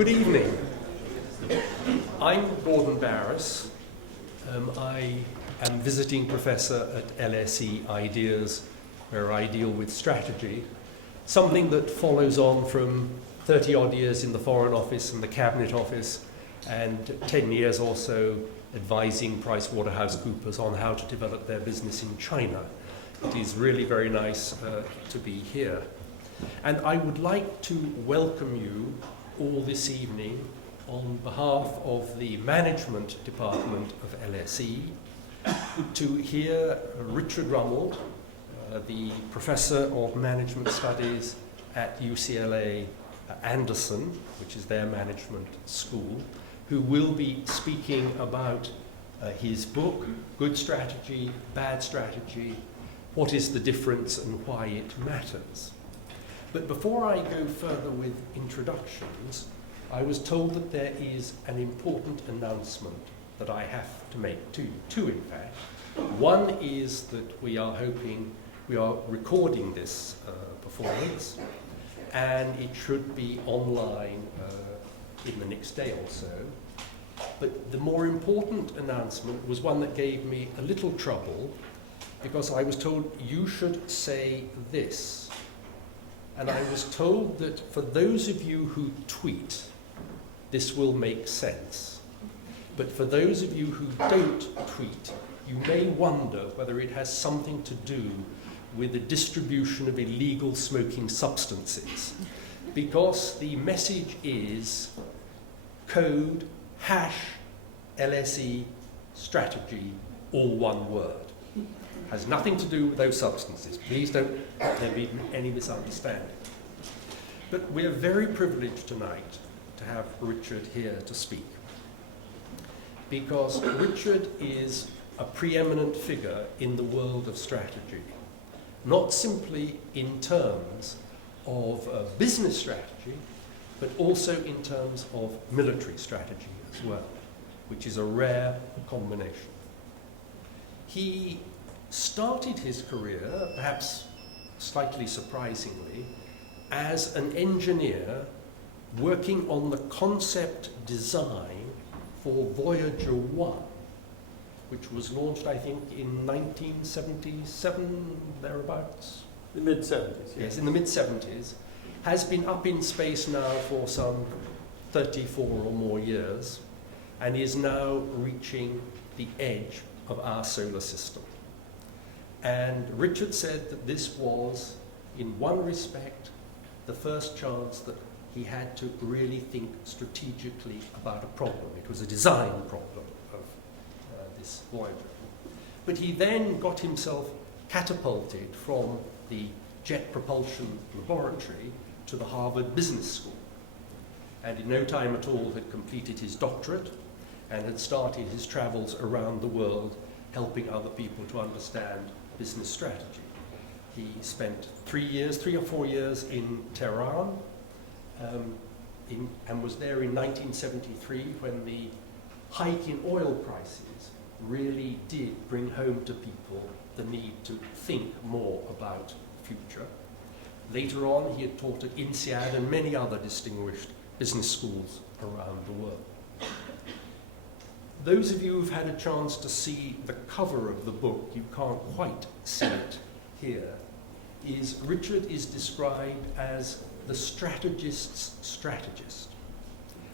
Good evening. I'm Gordon Barrass. I am visiting professor at LSE Ideas, where I deal with strategy, something that follows on from 30 odd years in the Foreign Office and the Cabinet Office, and 10 years or so advising PricewaterhouseCoopers on how to develop their business in China. It is really very nice to be here. And I would like to welcome you all this evening on behalf of the Management Department of LSE to hear Richard Rumelt, the Professor of Management Studies at UCLA Anderson, which is their management school, who will be speaking about his book, Good Strategy, Bad Strategy, What is the Difference and Why It Matters. But before I go further with introductions, I was told that there is an important announcement that I have to make to you. Two, in fact. One is that we are recording this performance, and it should be online in the next day or so. But the more important announcement was one that gave me a little trouble, because I was told you should say this. And I was told that for those of you who tweet, this will make sense. But for those of you who don't tweet, you may wonder whether it has something to do with the distribution of illegal smoking substances. Because the message is code #LSE strategy, all one word. Has nothing to do with those substances. Please don't let there be any misunderstanding. But we're very privileged tonight to have Richard here to speak, because Richard is a preeminent figure in the world of strategy, not simply in terms of business strategy, but also in terms of military strategy as well, which is a rare combination. He started his career, perhaps slightly surprisingly, as an engineer working on the concept design for Voyager 1, which was launched, I think, in 1977, thereabouts? The mid-70s, yes. In the mid-70s, has been up in space now for some 34 or more years, and is now reaching the edge of our solar system. And Richard said that this was, in one respect, the first chance that he had to really think strategically about a problem. It was a design problem of this Voyager. But he then got himself catapulted from the Jet Propulsion Laboratory to the Harvard Business School. And in no time at all had completed his doctorate and had started his travels around the world helping other people to understand business strategy. He spent 3 or 4 years in Tehran, and was there in 1973 when the hike in oil prices really did bring home to people the need to think more about the future. Later on, he had taught at INSEAD and many other distinguished business schools around the world. Those of you who've had a chance to see the cover of the book, you can't quite see it here, Richard is described as the strategist's strategist.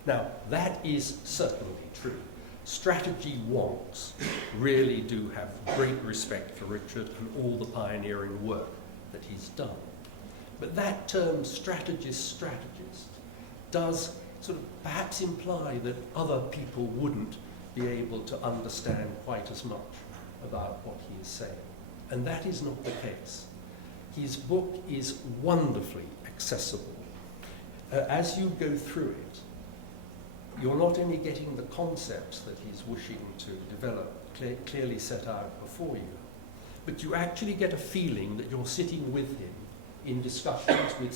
Now, that is certainly true. Strategy wonks really do have great respect for Richard and all the pioneering work that he's done. But that term strategist does sort of perhaps imply that other people wouldn't be able to understand quite as much about what he is saying. And that is not the case. His book is wonderfly accessible. As you go through it, you're not only getting the concepts that he's wishing to develop clearly set out before you, but you actually get a feeling that you're sitting with him in discussions with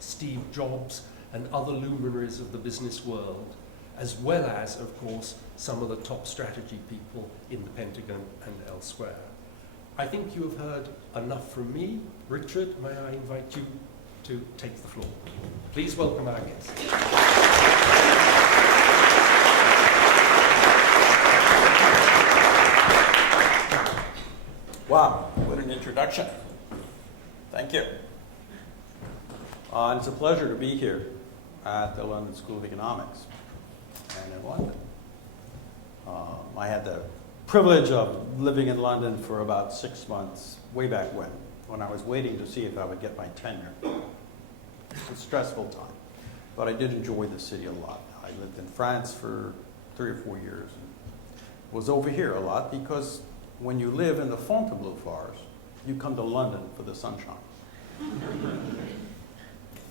Steve Jobs and other luminaries of the business world, as well as, of course, some of the top strategy people in the Pentagon and elsewhere. I think you have heard enough from me. Richard, may I invite you to take the floor. Please welcome our guest. Wow, what an introduction. Thank you. It's a pleasure to be here at the London School of Economics and in London. I had the privilege of living in London for about 6 months, way back when I was waiting to see if I would get my tenure. It's a stressful time, but I did enjoy the city a lot. I lived in France for 3 or 4 years and was over here a lot because when you live in the Fontainebleau forest, you come to London for the sunshine.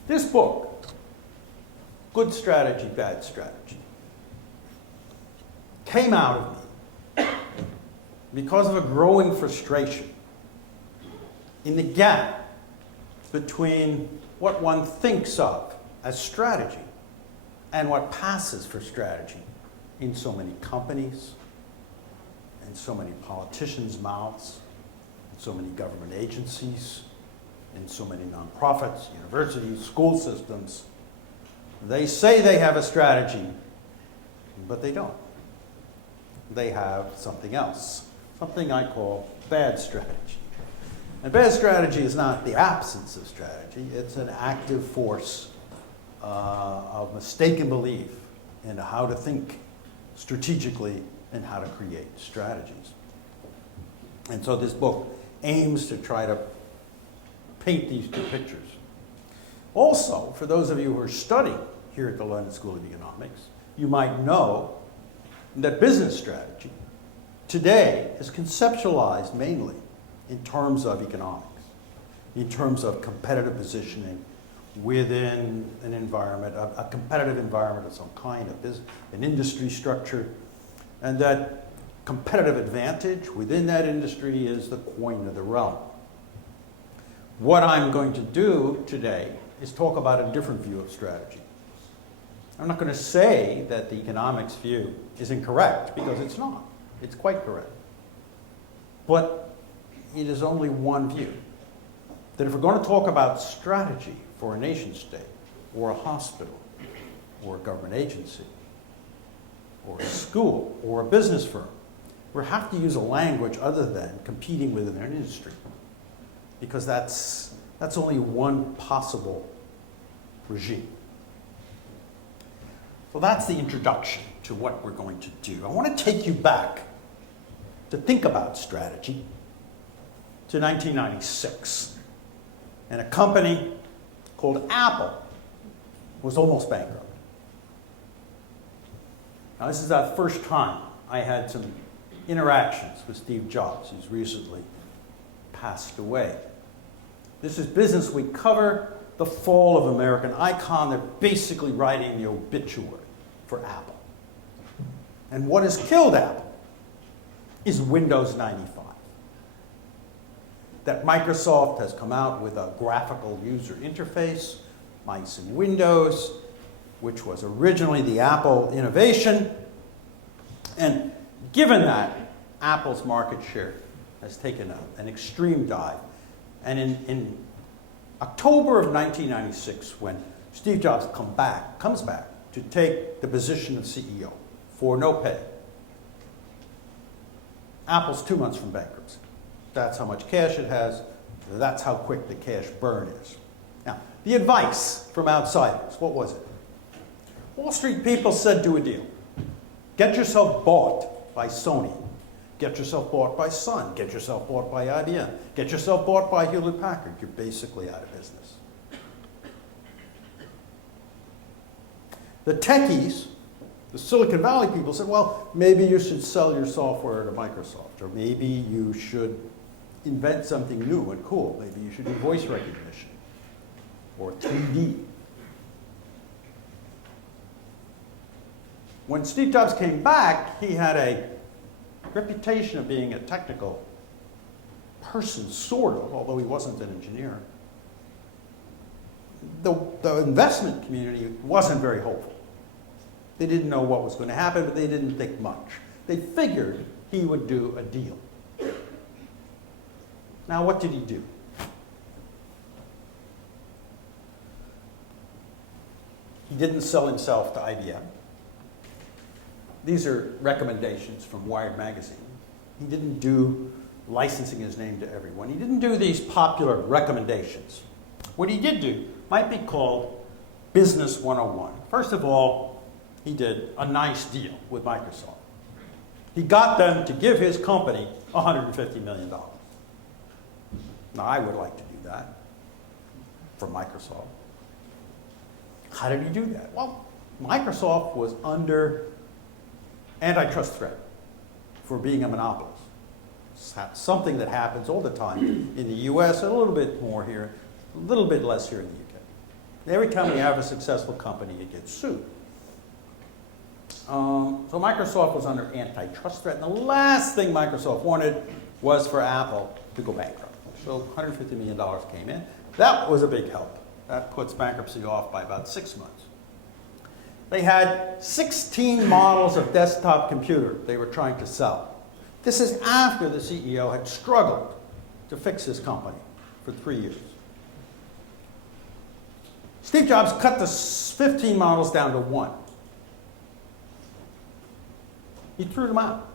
This book, Good Strategy, Bad Strategy, came out of me because of a growing frustration in the gap between what one thinks of as strategy and what passes for strategy in so many companies, in so many politicians' mouths, in so many government agencies, in so many nonprofits, universities, school systems. They say they have a strategy, but they don't. They have something else, something I call bad strategy. And bad strategy is not the absence of strategy, it's an active force of mistaken belief in how to think strategically and how to create strategies. And so this book aims to try to paint these two pictures. Also, for those of you who are studying here at the London School of Economics, you might know that business strategy today is conceptualized mainly in terms of economics, in terms of competitive positioning within an environment, a competitive environment of some kind, an industry structure, and that competitive advantage within that industry is the coin of the realm. What I'm going to do today is talk about a different view of strategy. I'm not going to say that the economics view is incorrect, because it's not. It's quite correct. But it is only one view. That if we're going to talk about strategy for a nation state, or a hospital, or a government agency, or a school, or a business firm, we have to use a language other than competing within an industry. Because that's only one possible regime. So that's the introduction to what we're going to do. I want to take you back to think about strategy to 1996. And a company called Apple was almost bankrupt. Now, this is the first time I had some interactions with Steve Jobs, who's recently passed away. This is Business Week cover, the fall of American icon. They're basically writing the obituary for Apple. And what has killed Apple is Windows 95. That Microsoft has come out with a graphical user interface, mice and windows, which was originally the Apple innovation. And given that, Apple's market share has taken an extreme dive. And in October of 1996, when Steve Jobs comes back to take the position of CEO for no pay, Apple's 2 months from bankruptcy. That's how much cash it has. That's how quick the cash burn is. Now, the advice from outsiders, what was it? Wall Street people said, do a deal. Get yourself bought by Sony. Get yourself bought by Sun. Get yourself bought by IBM. Get yourself bought by Hewlett-Packard. You're basically out of business. The techies, the Silicon Valley people said, well, maybe you should sell your software to Microsoft, or maybe you should invent something new and cool. Maybe you should do voice recognition or 3D. When Steve Jobs came back, he had a reputation of being a technical person, sort of, although he wasn't an engineer. The investment community wasn't very hopeful. They didn't know what was going to happen, but they didn't think much. They figured he would do a deal. Now, what did he do? He didn't sell himself to IBM. These are recommendations from Wired magazine. He didn't do licensing his name to everyone. He didn't do these popular recommendations. What he did do might be called Business 101. First of all, he did a nice deal with Microsoft. He got them to give his company $150 million. Now, I would like to do that for Microsoft. How did he do that? Well, Microsoft was under antitrust threat for being a monopolist. It's something that happens all the time in the US, a little bit more here, a little bit less here in the UK. Every time we have a successful company, it gets sued. So Microsoft was under antitrust threat, and the last thing Microsoft wanted was for Apple to go bankrupt. So $150 million came in. That was a big help. That puts bankruptcy off by about 6 months. They had 16 models of desktop computer they were trying to sell. This is after the CEO had struggled to fix his company for 3 years. Steve Jobs cut the 15 models down to 1. He threw them out.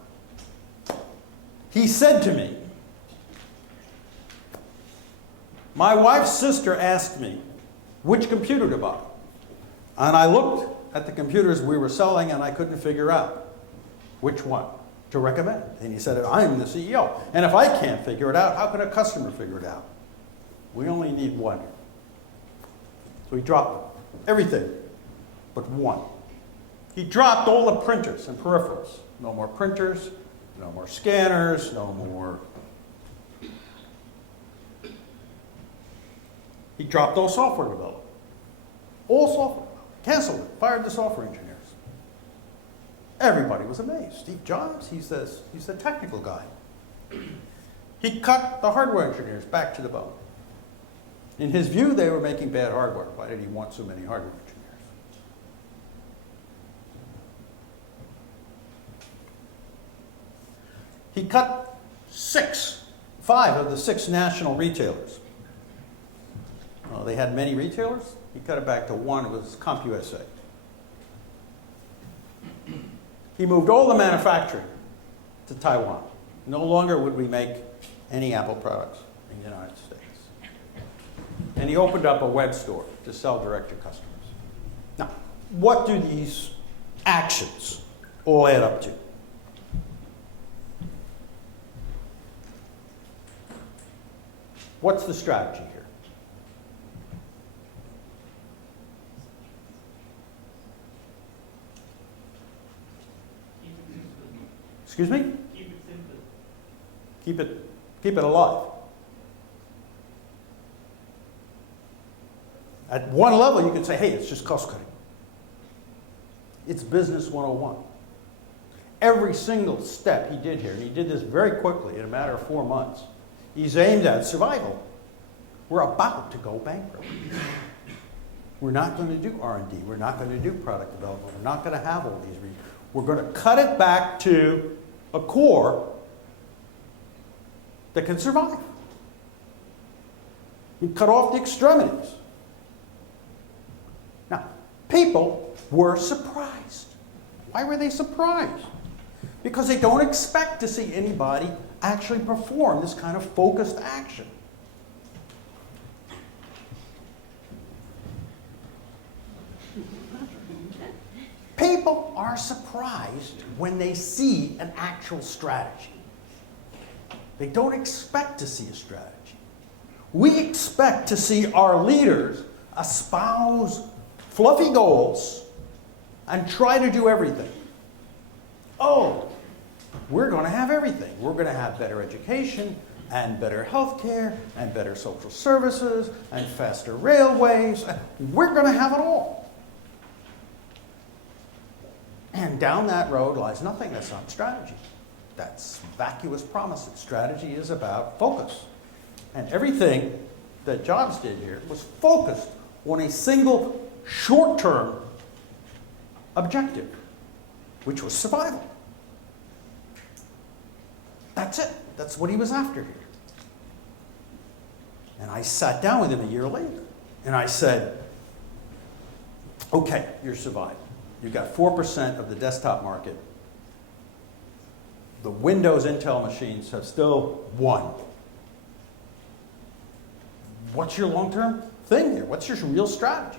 He said to me, my wife's sister asked me which computer to buy. And I looked at the computers we were selling and I couldn't figure out which one to recommend. And he said, I'm the CEO. And if I can't figure it out, how can a customer figure it out? We only need one. So he dropped everything but one. He dropped all the printers and peripherals. No more printers, no more scanners, no more. He dropped all software development. All software. Canceled it. Fired the software engineers. Everybody was amazed. Steve Jobs, he's the technical guy. He cut the hardware engineers back to the bone. In his view, they were making bad hardware. Why did he want so many hardware engineers? He cut 5 of the 6 national retailers. They had many retailers. He cut it back to 1. It was CompUSA. He moved all the manufacturing to Taiwan. No longer would we make any Apple products in the United States. And he opened up a web store to sell direct to customers. Now, what do these actions all add up to? What's the strategy here? Excuse me? Keep it simple. Keep it alive. At one level, you could say, hey, it's just cost cutting. It's business 101. Every single step he did here, and he did this very quickly in a matter of 4 months, he's aimed at survival. We're about to go bankrupt. We're not going to do R&D. We're not going to do product development. We're not going to have all these reasons. We're going to cut it back to a core that can survive. We cut off the extremities. Now, people were surprised. Why were they surprised? Because they don't expect to see anybody actually perform this kind of focused action. People are surprised when they see an actual strategy. They don't expect to see a strategy. We expect to see our leaders espouse fluffy goals and try to do everything. Oh, we're going to have everything. We're going to have better education and better health care and better social services and faster railways. We're going to have it all. And down that road lies nothing. That's not strategy. That's vacuous promises. Strategy is about focus. And everything that Jobs did here was focused on a single short-term objective, which was survival. That's it. That's what he was after here. And I sat down with him a year later, and I said, Okay, you're surviving. You've got 4% of the desktop market. The Windows Intel machines have still won. What's your long-term thing here? What's your real strategy?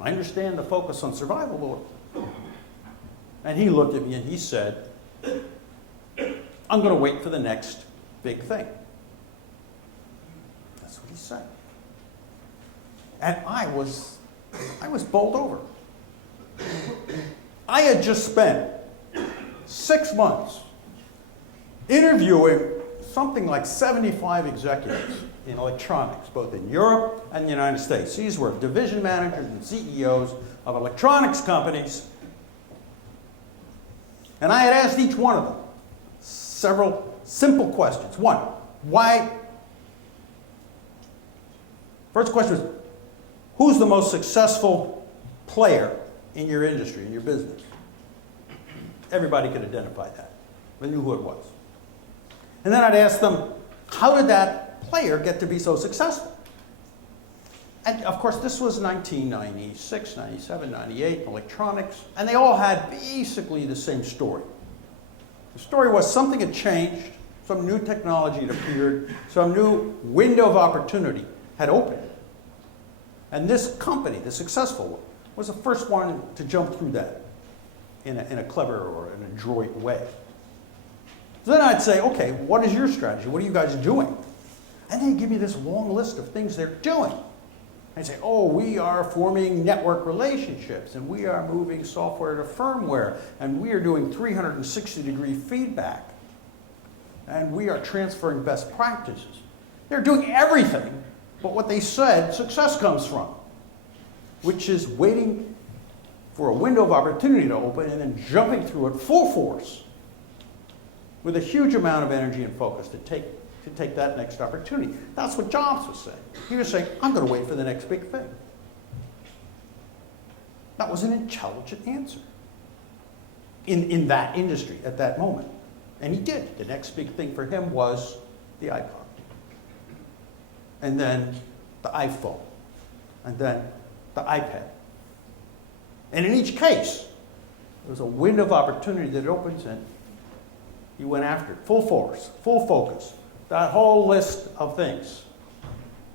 I understand the focus on survival, but... And he looked at me and he said, I'm going to wait for the next big thing. That's what he said. And I was bowled over. I had just spent 6 months interviewing something like 75 executives in electronics, both in Europe and the United States. These were division managers and CEOs of electronics companies. And I had asked each one of them several simple questions. One, why? First question was, who's the most successful player in your industry, in your business? Everybody could identify that. They knew who it was. And then I'd ask them, how did that player get to be so successful? And of course, this was 1996, 97, 98, electronics, and they all had basically the same story. The story was something had changed, some new technology had appeared, some new window of opportunity had opened. And this company, the successful one, was the first one to jump through that in a clever or an adroit way. So then I'd say, okay, what is your strategy? What are you guys doing? And they'd give me this long list of things they're doing. I'd say, oh, we are forming network relationships, and we are moving software to firmware, and we are doing 360-degree feedback, and we are transferring best practices. They're doing everything but what they said success comes from, which is waiting for a window of opportunity to open and then jumping through it full force with a huge amount of energy and focus to take that next opportunity. That's what Jobs was saying. He was saying, I'm going to wait for the next big thing. That was an intelligent answer in that industry at that moment. And he did. The next big thing for him was the iPod. And then the iPhone. And then the iPad. And in each case, there was a window of opportunity that opens, and he went after it, full force, full focus. That whole list of things,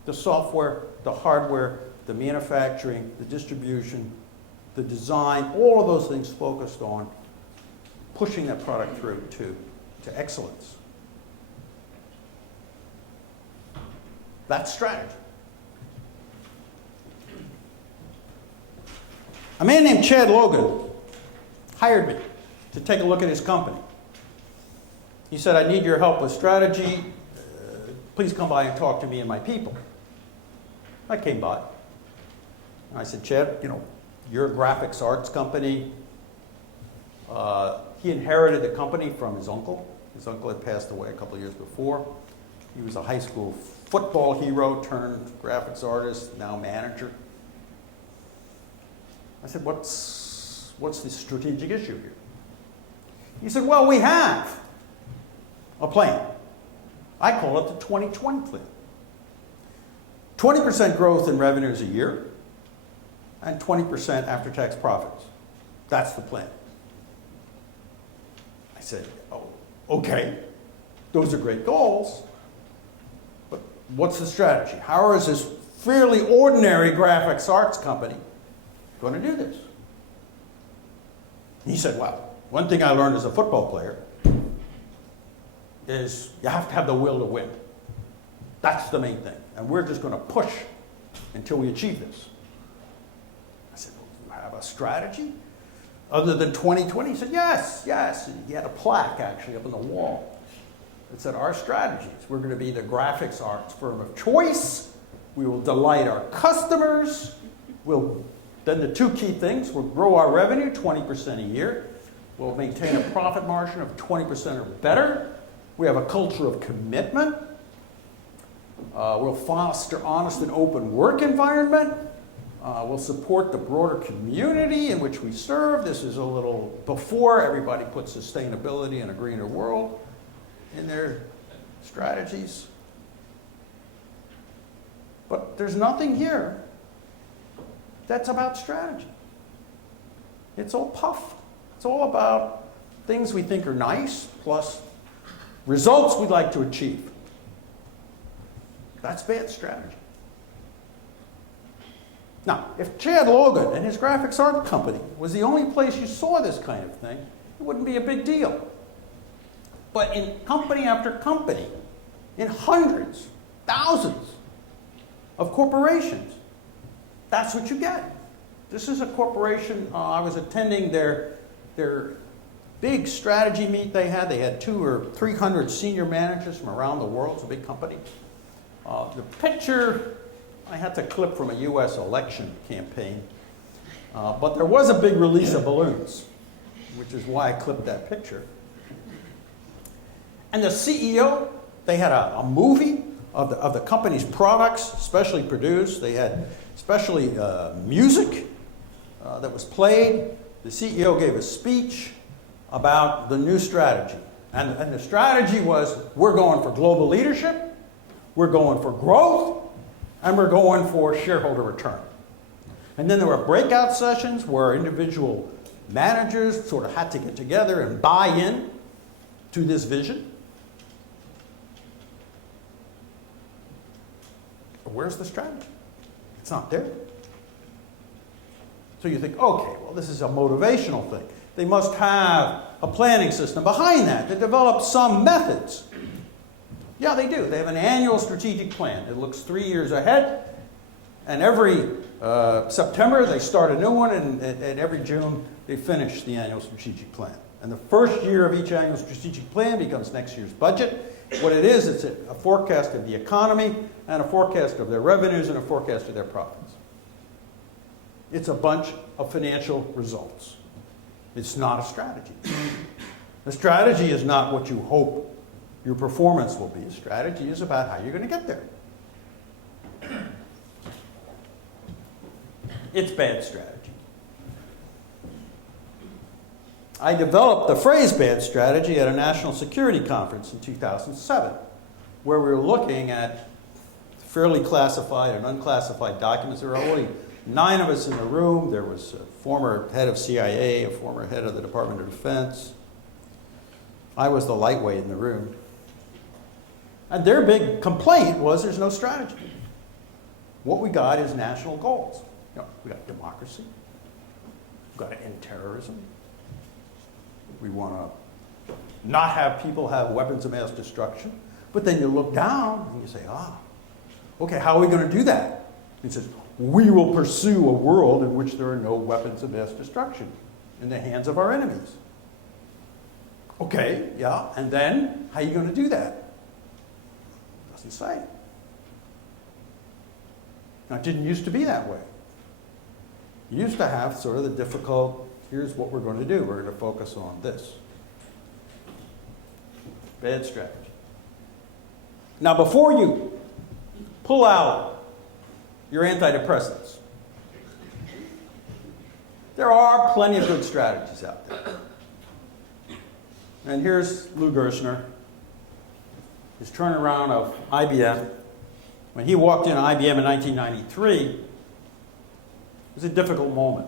the software, the hardware, the manufacturing, the distribution, the design, all of those things focused on pushing that product through to excellence. That's strategy. A man named Chad Logan hired me to take a look at his company. He said, I need your help with strategy. Please come by and talk to me and my people. I came by. And I said, Chad, you're a graphics arts company. He inherited the company from his uncle. His uncle had passed away a couple of years before. He was a high school football hero turned graphics artist, now manager. I said, what's the strategic issue here? He said, well, we have a plan. I call it the 2020 plan. 20% growth in revenues a year and 20% after-tax profits. That's the plan. I said, oh, okay, those are great goals, but what's the strategy? How is this fairly ordinary graphics arts company going to do this? He said, well, one thing I learned as a football player is you have to have the will to win. That's the main thing. And we're just going to push until we achieve this. I said, well, do you have a strategy other than 2020? He said, yes. And he had a plaque actually up on the wall that said, our strategies. We're going to be the graphics arts firm of choice. We will delight our customers. Then the two key things, we'll grow our revenue 20% a year. We'll maintain a profit margin of 20% or better. We have a culture of commitment. We'll foster honest and open work environment. We'll support the broader community in which we serve. This is a little before everybody puts sustainability and a greener world in their strategies. But there's nothing here that's about strategy. It's all puff. It's all about things we think are nice plus results we'd like to achieve. That's bad strategy. Now, if Chad Logan and his graphics art company was the only place you saw this kind of thing, it wouldn't be a big deal. But in company after company, in hundreds, thousands of corporations, that's what you get. This is a corporation, I was attending their big strategy meet they had. They had 200 or 300 senior managers from around the world. It's a big company. The picture, I had to clip from a US election campaign, but there was a big release of balloons, which is why I clipped that picture. And the CEO, they had a movie of the company's products, specially produced. They had specially music that was played. The CEO gave a speech about the new strategy. And the strategy was, we're going for global leadership, we're going for growth, and we're going for shareholder return. And then there were breakout sessions where individual managers sort of had to get together and buy in to this vision. But where's the strategy? It's not there. So you think, okay, well, this is a motivational thing. They must have a planning system behind that to develop some methods. Yeah, they do. They have an annual strategic plan. It looks 3 years ahead. And every September, they start a new one, and every June, they finish the annual strategic plan. And the first year of each annual strategic plan becomes next year's budget. What it is, it's a forecast of the economy, and a forecast of their revenues, and a forecast of their profits. It's a bunch of financial results. It's not a strategy. The strategy is not what you hope your performance will be. A strategy is about how you're going to get there. It's bad strategy. I developed the phrase bad strategy at a national security conference in 2007, where we were looking at fairly classified and unclassified documents. There were only 9 of us in the room. There was a former head of CIA, a former head of the Department of Defense. I was the lightweight in the room. And their big complaint was there's no strategy. What we got is national goals. You know, we got democracy. We've got to end terrorism. We want to not have people have weapons of mass destruction. But then you look down and you say, okay, how are we going to do that? It says, we will pursue a world in which there are no weapons of mass destruction in the hands of our enemies. Okay, yeah, and then how are you going to do that? Doesn't say. Now, it didn't used to be that way. You used to have sort of the difficult, here's what we're going to do. We're going to focus on this. Bad strategy. Now, before you pull out your antidepressants, there are plenty of good strategies out there. And here's Lou Gerstner, his turnaround of IBM. When he walked into IBM in 1993, it was a difficult moment.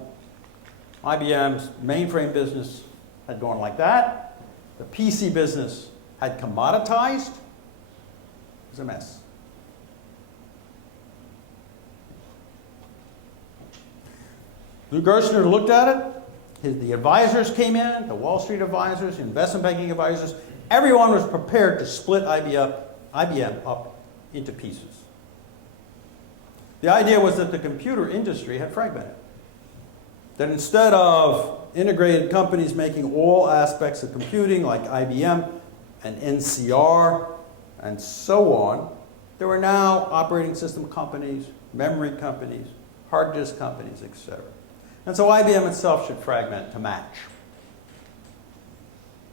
IBM's mainframe business had gone like that. The PC business had commoditized. It was a mess. Lou Gerstner looked at it. The advisors came in, the Wall Street advisors, investment banking advisors. Everyone was prepared to split IBM up into pieces. The idea was that the computer industry had fragmented. That instead of integrated companies making all aspects of computing like IBM and NCR and so on, there were now operating system companies, memory companies, hard disk companies, etc. And so IBM itself should fragment to match.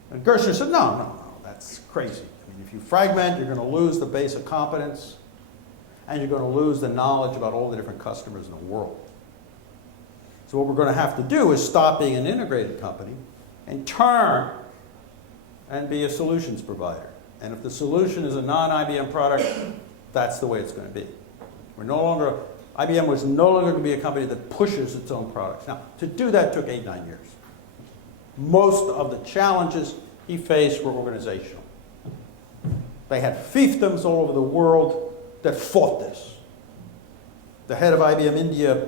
And Gerstner said, no, that's crazy. I mean, if you fragment, you're going to lose the base of competence, and you're going to lose the knowledge about all the different customers in the world. So what we're going to have to do is stop being an integrated company and turn and be a solutions provider. And if the solution is a non-IBM product, that's the way it's going to be. We're no longer IBM was no longer going to be a company that pushes its own products. Now, to do that took 8, 9 years. Most of the challenges he faced were organizational. They had fiefdoms all over the world that fought this. The head of IBM India,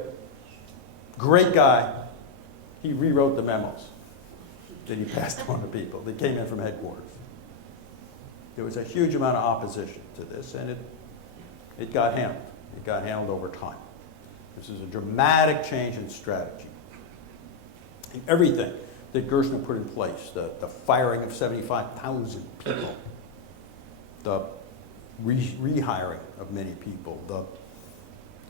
great guy, he rewrote the memos that he passed on to people. They came in from headquarters. There was a huge amount of opposition to this, and it got handled. It got handled over time. This is a dramatic change in strategy. And everything that Gerstner put in place, the firing of 75,000 people, the rehiring of many people, the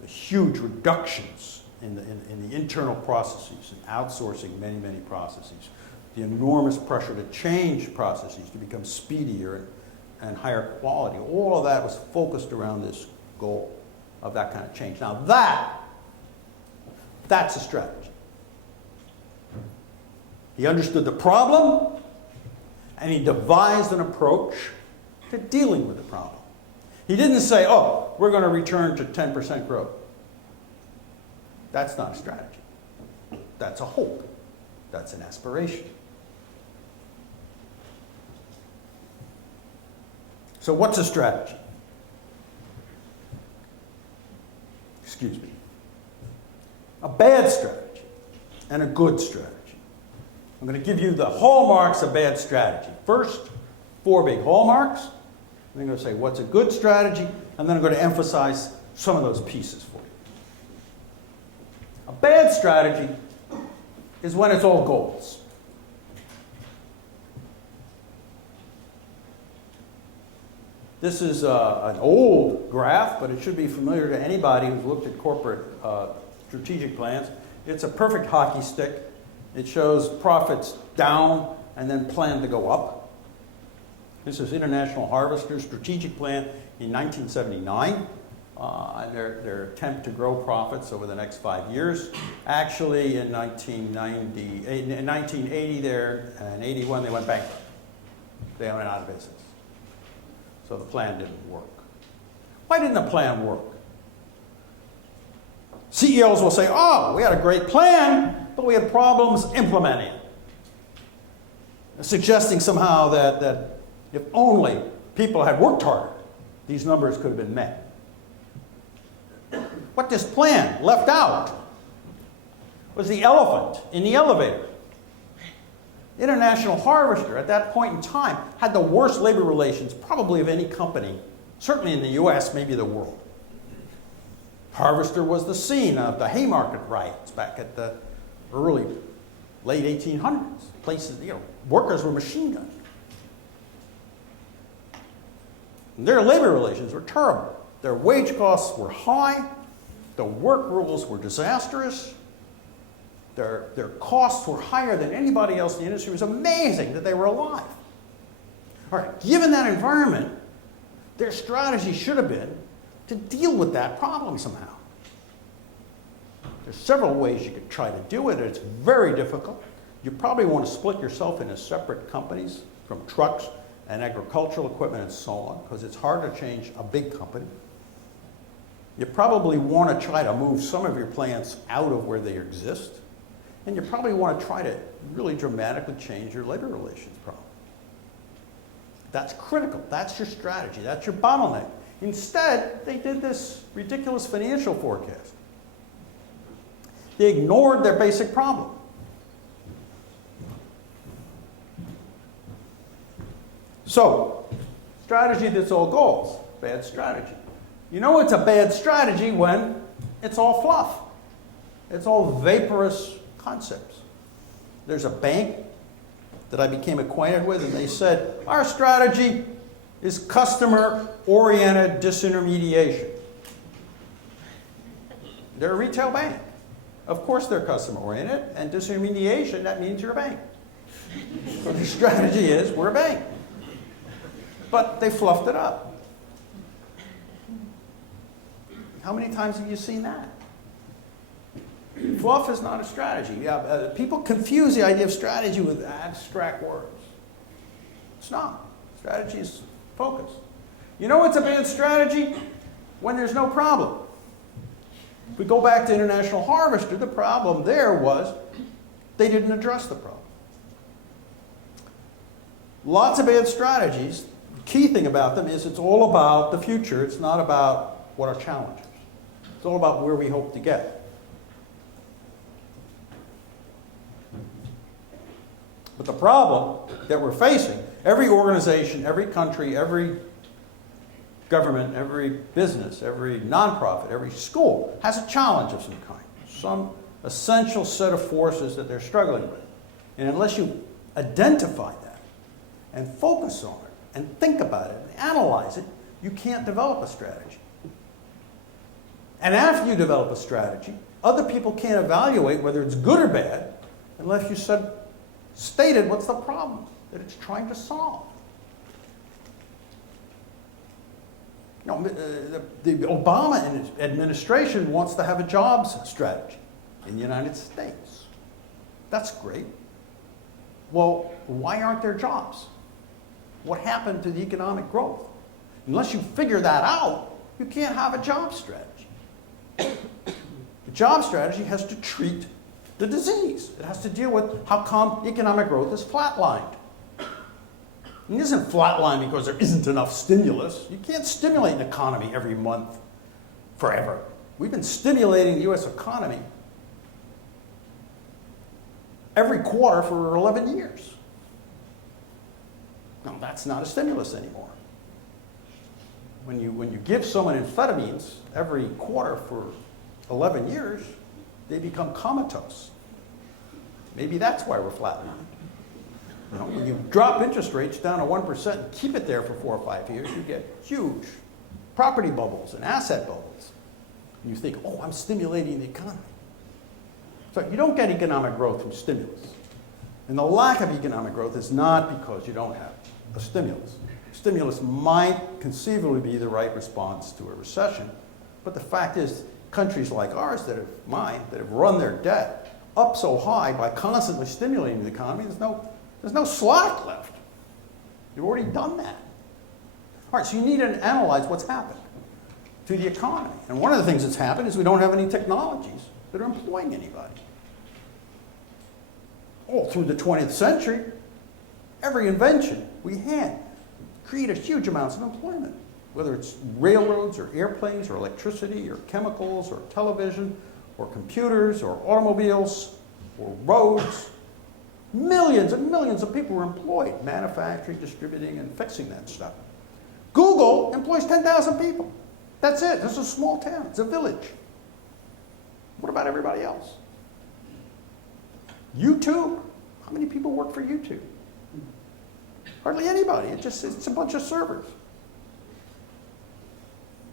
huge reductions in the internal processes and outsourcing many, many processes, the enormous pressure to change processes to become speedier and higher quality, all of that was focused around this goal of that kind of change. Now that's a strategy. He understood the problem, and he devised an approach to dealing with the problem. He didn't say, oh, we're going to return to 10% growth. That's not a strategy. That's a hope. That's an aspiration. So what's a strategy? Excuse me. A bad strategy and a good strategy. I'm going to give you the hallmarks of bad strategy. First, 4 big hallmarks. I'm going to say what's a good strategy, and then I'm going to emphasize some of those pieces for you. A bad strategy is when it's all goals. This is an old graph, but it should be familiar to anybody who's looked at corporate strategic plans. It's a perfect hockey stick. It shows profits down and then plan to go up. This is International Harvester's strategic plan in 1979. And their attempt to grow profits over the next 5 years. Actually, in 1980 there, and 81 they went bankrupt. They went out of business. So the plan didn't work. Why didn't the plan work? CEOs will say, oh, we had a great plan, but we had problems implementing it. Suggesting somehow that if only people had worked harder, these numbers could have been met. What this plan left out was the elephant in the elevator. International Harvester, at that point in time, had the worst labor relations probably of any company, certainly in the US, maybe the world. Harvester was the scene of the Haymarket riots back at the late 1800s. Places, workers were machine gunned. And their labor relations were terrible. Their wage costs were high. The work rules were disastrous. Their costs were higher than anybody else in the industry. It was amazing that they were alive. All right, given that environment, their strategy should have been to deal with that problem somehow. There's several ways you could try to do it. It's very difficult. You probably want to split yourself into separate companies from trucks and agricultural equipment and so on, because it's hard to change a big company. You probably want to try to move some of your plants out of where they exist. And you probably want to try to really dramatically change your labor relations problem. That's critical. That's your strategy. That's your bottleneck. Instead, they did this ridiculous financial forecast. They ignored their basic problem. So, strategy that's all goals. Bad strategy. You know it's a bad strategy when it's all fluff. It's all vaporous concepts. There's a bank that I became acquainted with, and they said, our strategy is customer-oriented disintermediation. They're a retail bank. Of course they're customer-oriented, and disintermediation, that means you're a bank. So the strategy is, we're a bank. But they fluffed it up. How many times have you seen that? Fluff is not a strategy. People confuse the idea of strategy with abstract words. It's not. Strategy is focus. You know what's a bad strategy? When there's no problem. If we go back to International Harvester, the problem there was they didn't address the problem. Lots of bad strategies. The key thing about them is it's all about the future. It's not about what our challenge is. It's all about where we hope to get. But the problem that we're facing, every organization, every country, every government, every business, every nonprofit, every school has a challenge of some kind, some essential set of forces that they're struggling with. And unless you identify that and focus on it and think about it and analyze it, you can't develop a strategy. And after you develop a strategy, other people can't evaluate whether it's good or bad unless you stated what's the problem that it's trying to solve. You know, the Obama administration wants to have a jobs strategy in the United States. That's great. Well, why aren't there jobs? What happened to the economic growth? Unless you figure that out, you can't have a job strategy. The job strategy has to treat the disease. It has to deal with how come economic growth is flatlined. It isn't flatlined because there isn't enough stimulus. You can't stimulate an economy every month forever. We've been stimulating the U.S. economy every quarter for 11 years. Now, that's not a stimulus anymore. When you give someone amphetamines every quarter for 11 years, they become comatose. Maybe that's why we're flatlining. You know, when you drop interest rates down to 1% and keep it there for 4 or 5 years, you get huge property bubbles and asset bubbles. And you think, oh, I'm stimulating the economy. So you don't get economic growth from stimulus. And the lack of economic growth is not because you don't have a stimulus. Stimulus might conceivably be the right response to a recession, but the fact is, countries like ours that have run their debt up so high by constantly stimulating the economy, there's no slack left. You've already done that. All right, so you need to analyze what's happened to the economy. And one of the things that's happened is we don't have any technologies that are employing anybody. All through the 20th century, every invention we had created huge amounts of employment, whether it's railroads or airplanes or electricity or chemicals or television or computers or automobiles or roads. Millions and millions of people were employed, manufacturing, distributing, and fixing that stuff. Google employs 10,000 people. That's it. This is a small town. It's a village. What about everybody else? YouTube? How many people work for YouTube? Hardly anybody. It's a bunch of servers.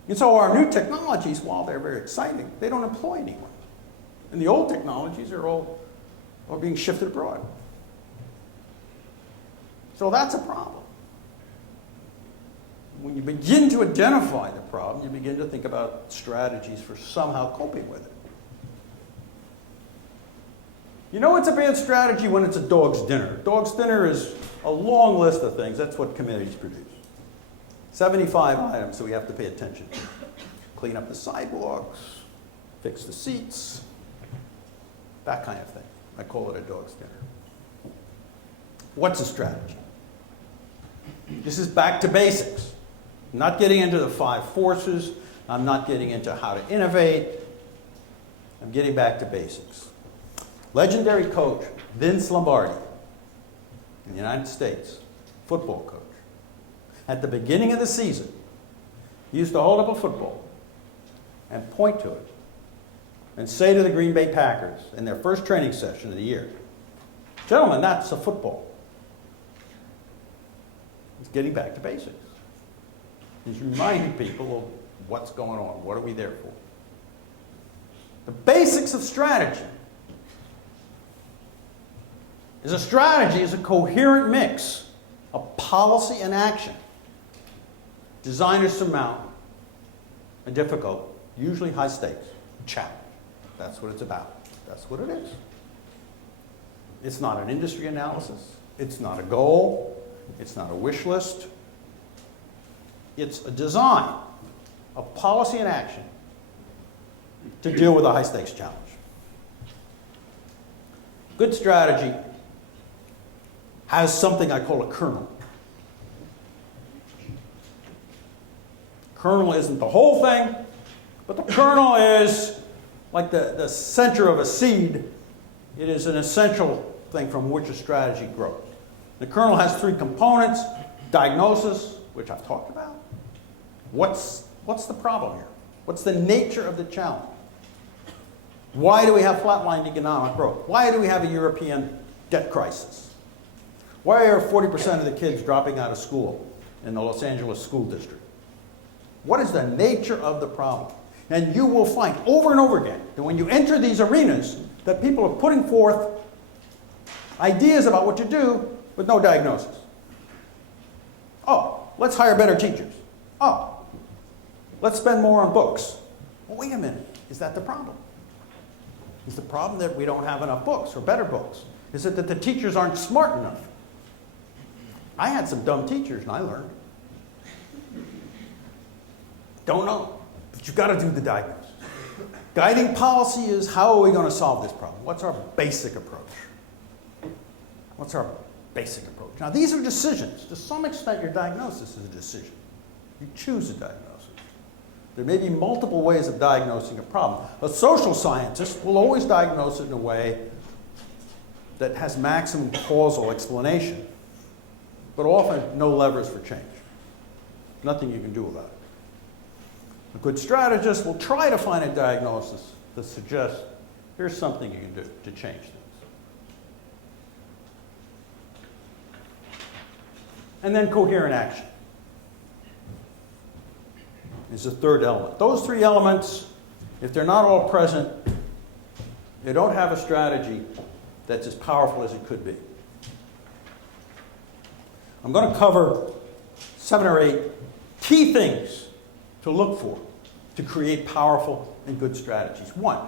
And so our new technologies, while they're very exciting, they don't employ anyone. And the old technologies are all being shifted abroad. So that's a problem. When you begin to identify the problem, you begin to think about strategies for somehow coping with it. You know it's a bad strategy when it's a dog's dinner. Dog's dinner is a long list of things. That's what committees produce. 75 items that we have to pay attention to. Clean up the sidewalks, fix the seats, that kind of thing. I call it a dog's dinner. What's a strategy? This is back to basics. I'm not getting into the 5 forces. I'm not getting into how to innovate. I'm getting back to basics. Legendary coach Vince Lombardi in the United States, football coach. At the beginning of the season, he used to hold up a football and point to it and say to the Green Bay Packers in their first training session of the year, "Gentlemen, that's a football." It's getting back to basics. He's reminding people of what's going on. What are we there for? The basics of strategy is a coherent mix of policy and action designed to surmount a difficult, usually high stakes, challenge. That's what it's about. That's what it is. It's not an industry analysis. It's not a goal. It's not a wish list. It's a design of policy and action to deal with a high-stakes challenge. Good strategy has something I call a kernel. Kernel isn't the whole thing, but the kernel is like the center of a seed. It is an essential thing from which a strategy grows. The kernel has three components: diagnosis, which I've talked about. What's the problem here? What's the nature of the challenge? Why do we have flatlined economic growth? Why do we have a European debt crisis? Why are 40% of the kids dropping out of school in the Los Angeles school district? What is the nature of the problem? And you will find over and over again that when you enter these arenas, that people are putting forth ideas about what to do with no diagnosis. Oh, let's hire better teachers. Oh, let's spend more on books. Well, wait a minute. Is that the problem? Is the problem that we don't have enough books or better books? Is it that the teachers aren't smart enough? I had some dumb teachers and I learned. Don't know, but you've got to do the diagnosis. Guiding policy is, how are we going to solve this problem? What's our basic approach? What's our basic approach? Now, these are decisions. To some extent, your diagnosis is a decision. You choose a diagnosis. There may be multiple ways of diagnosing a problem. A social scientist will always diagnose it in a way that has maximum causal explanation, but often no levers for change. Nothing you can do about it. A good strategist will try to find a diagnosis that suggests, here's something you can do to change things. And then coherent action is the third element. Those three elements, if they're not all present, they don't have a strategy that's as powerful as it could be. I'm going to cover 7 or 8 key things to look for to create powerful and good strategies. One,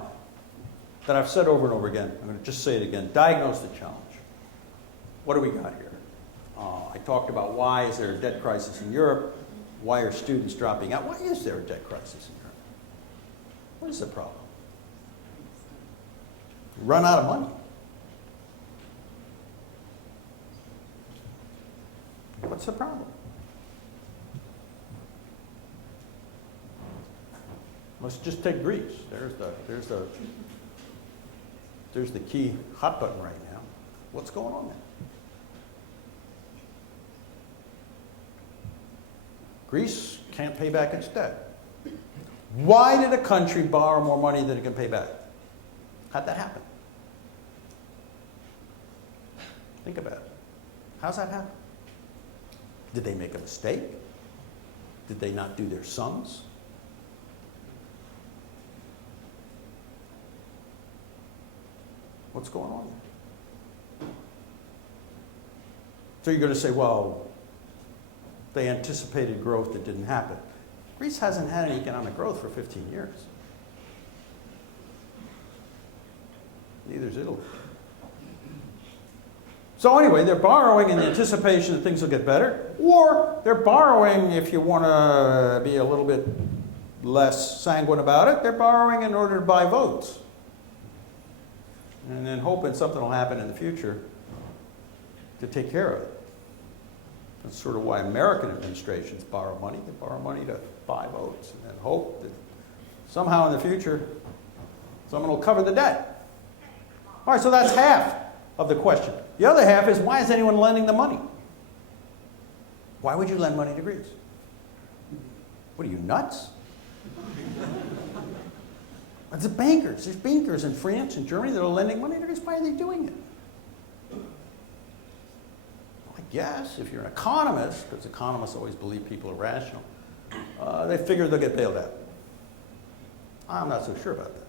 that I've said over and over again, I'm going to just say it again: diagnose the challenge. What do we got here? I talked about why is there a debt crisis in Europe? Why are students dropping out? Why is there a debt crisis in Europe? What is the problem? Run out of money. What's the problem? Let's just take Greece. There's the key hot button right now. What's going on there? Greece can't pay back its debt. Why did a country borrow more money than it can pay back? How'd that happen? Think about it. How's that happen? Did they make a mistake? Did they not do their sums? What's going on there? So you're going to say, well, they anticipated growth that didn't happen. Greece hasn't had any economic growth for 15 years. Neither's Italy. So anyway, they're borrowing in the anticipation that things will get better, or they're borrowing, if you want to be a little bit less sanguine about it, they're borrowing in order to buy votes. And then hoping something will happen in the future to take care of it. That's sort of why American administrations borrow money. They borrow money to buy votes and then hope that somehow in the future someone will cover the debt. All right, so that's half of the question. The other half is, why is anyone lending the money? Why would you lend money to Greece? What are you, nuts? It's the bankers. There's bankers in France and Germany that are lending money to Greece. Why are they doing it? I guess if you're an economist, because economists always believe people are rational, they figure they'll get bailed out. I'm not so sure about that.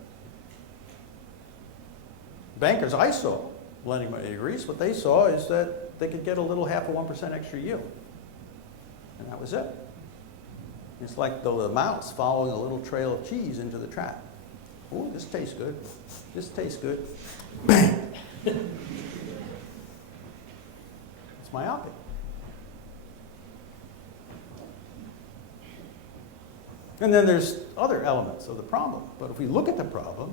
Bankers I saw lending money to Greece, what they saw is that they could get a little 0.5% extra yield. And that was it. It's like the mouse following a little trail of cheese into the trap. Ooh, this tastes good. This tastes good. Bang! It's myopic. And then there's other elements of the problem. But if we look at the problem,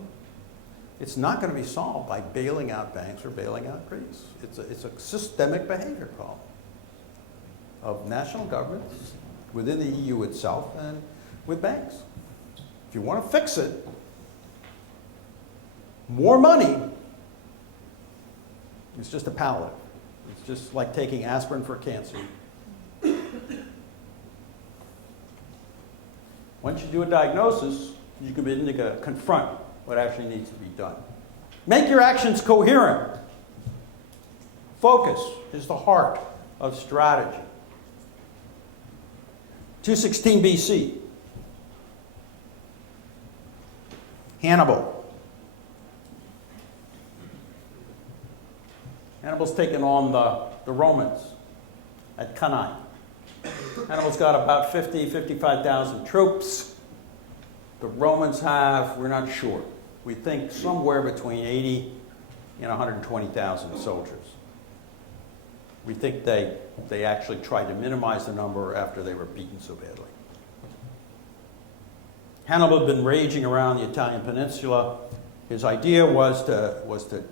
it's not going to be solved by bailing out banks or bailing out Greece. It's a systemic behavior problem of national governments within the EU itself and with banks. If you want to fix it, more money is just a palliative. It's just like taking aspirin for cancer. Once you do a diagnosis, you can begin to confront what actually needs to be done. Make your actions coherent. Focus is the heart of strategy. 216 BC. Hannibal. Hannibal's taken on the Romans at Kunin. Hannibal's got about 55,000 troops. The Romans have, we're not sure. We think somewhere between 80 and 120,000 soldiers. We think they actually tried to minimize the number after they were beaten so badly. Hannibal had been raging around the Italian peninsula. His idea was to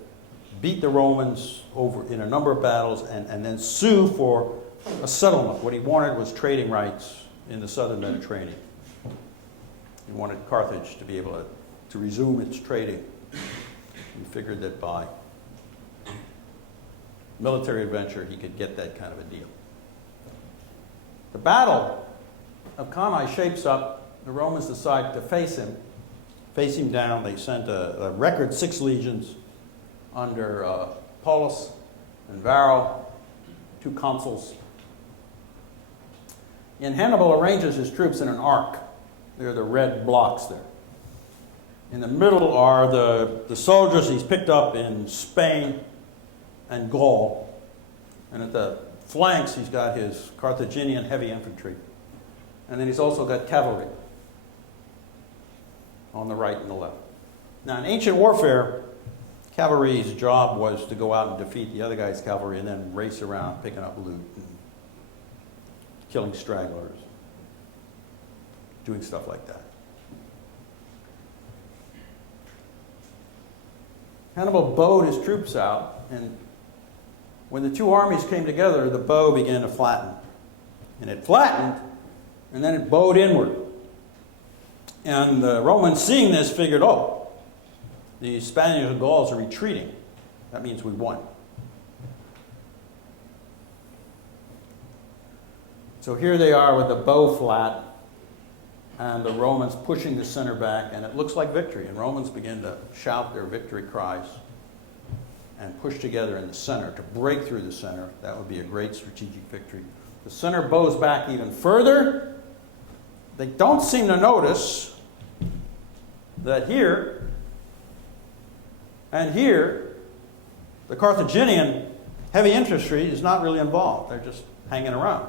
beat the Romans over in a number of battles and then sue for a settlement. What he wanted was trading rights in the southern Mediterranean. He wanted Carthage to be able to resume its trading. He figured that by military adventure he could get that kind of a deal. The Battle of Cannae shapes up. The Romans decide to face him down. They sent a record 6 legions under Paulus and Varro, 2 consuls. And Hannibal arranges his troops in an arc. They're the red blocks there. In the middle are the soldiers he's picked up in Spain and Gaul. And at the flanks, he's got his Carthaginian heavy infantry. And then he's also got cavalry on the right and the left. Now, in ancient warfare, cavalry's job was to go out and defeat the other guy's cavalry and then race around picking up loot and killing stragglers, doing stuff like that. Hannibal bowed his troops out, and when the 2 armies came together, the bow began to flatten. And it flattened, and then it bowed inward. And the Romans, seeing this, figured, oh, the Spaniards and Gauls are retreating. That means we won. So here they are with the bow flat, and the Romans pushing the center back, and it looks like victory. And Romans begin to shout their victory cries and push together in the center to break through the center. That would be a great strategic victory. The center bows back even further. They don't seem to notice that here and here, the Carthaginian heavy infantry is not really involved. They're just hanging around.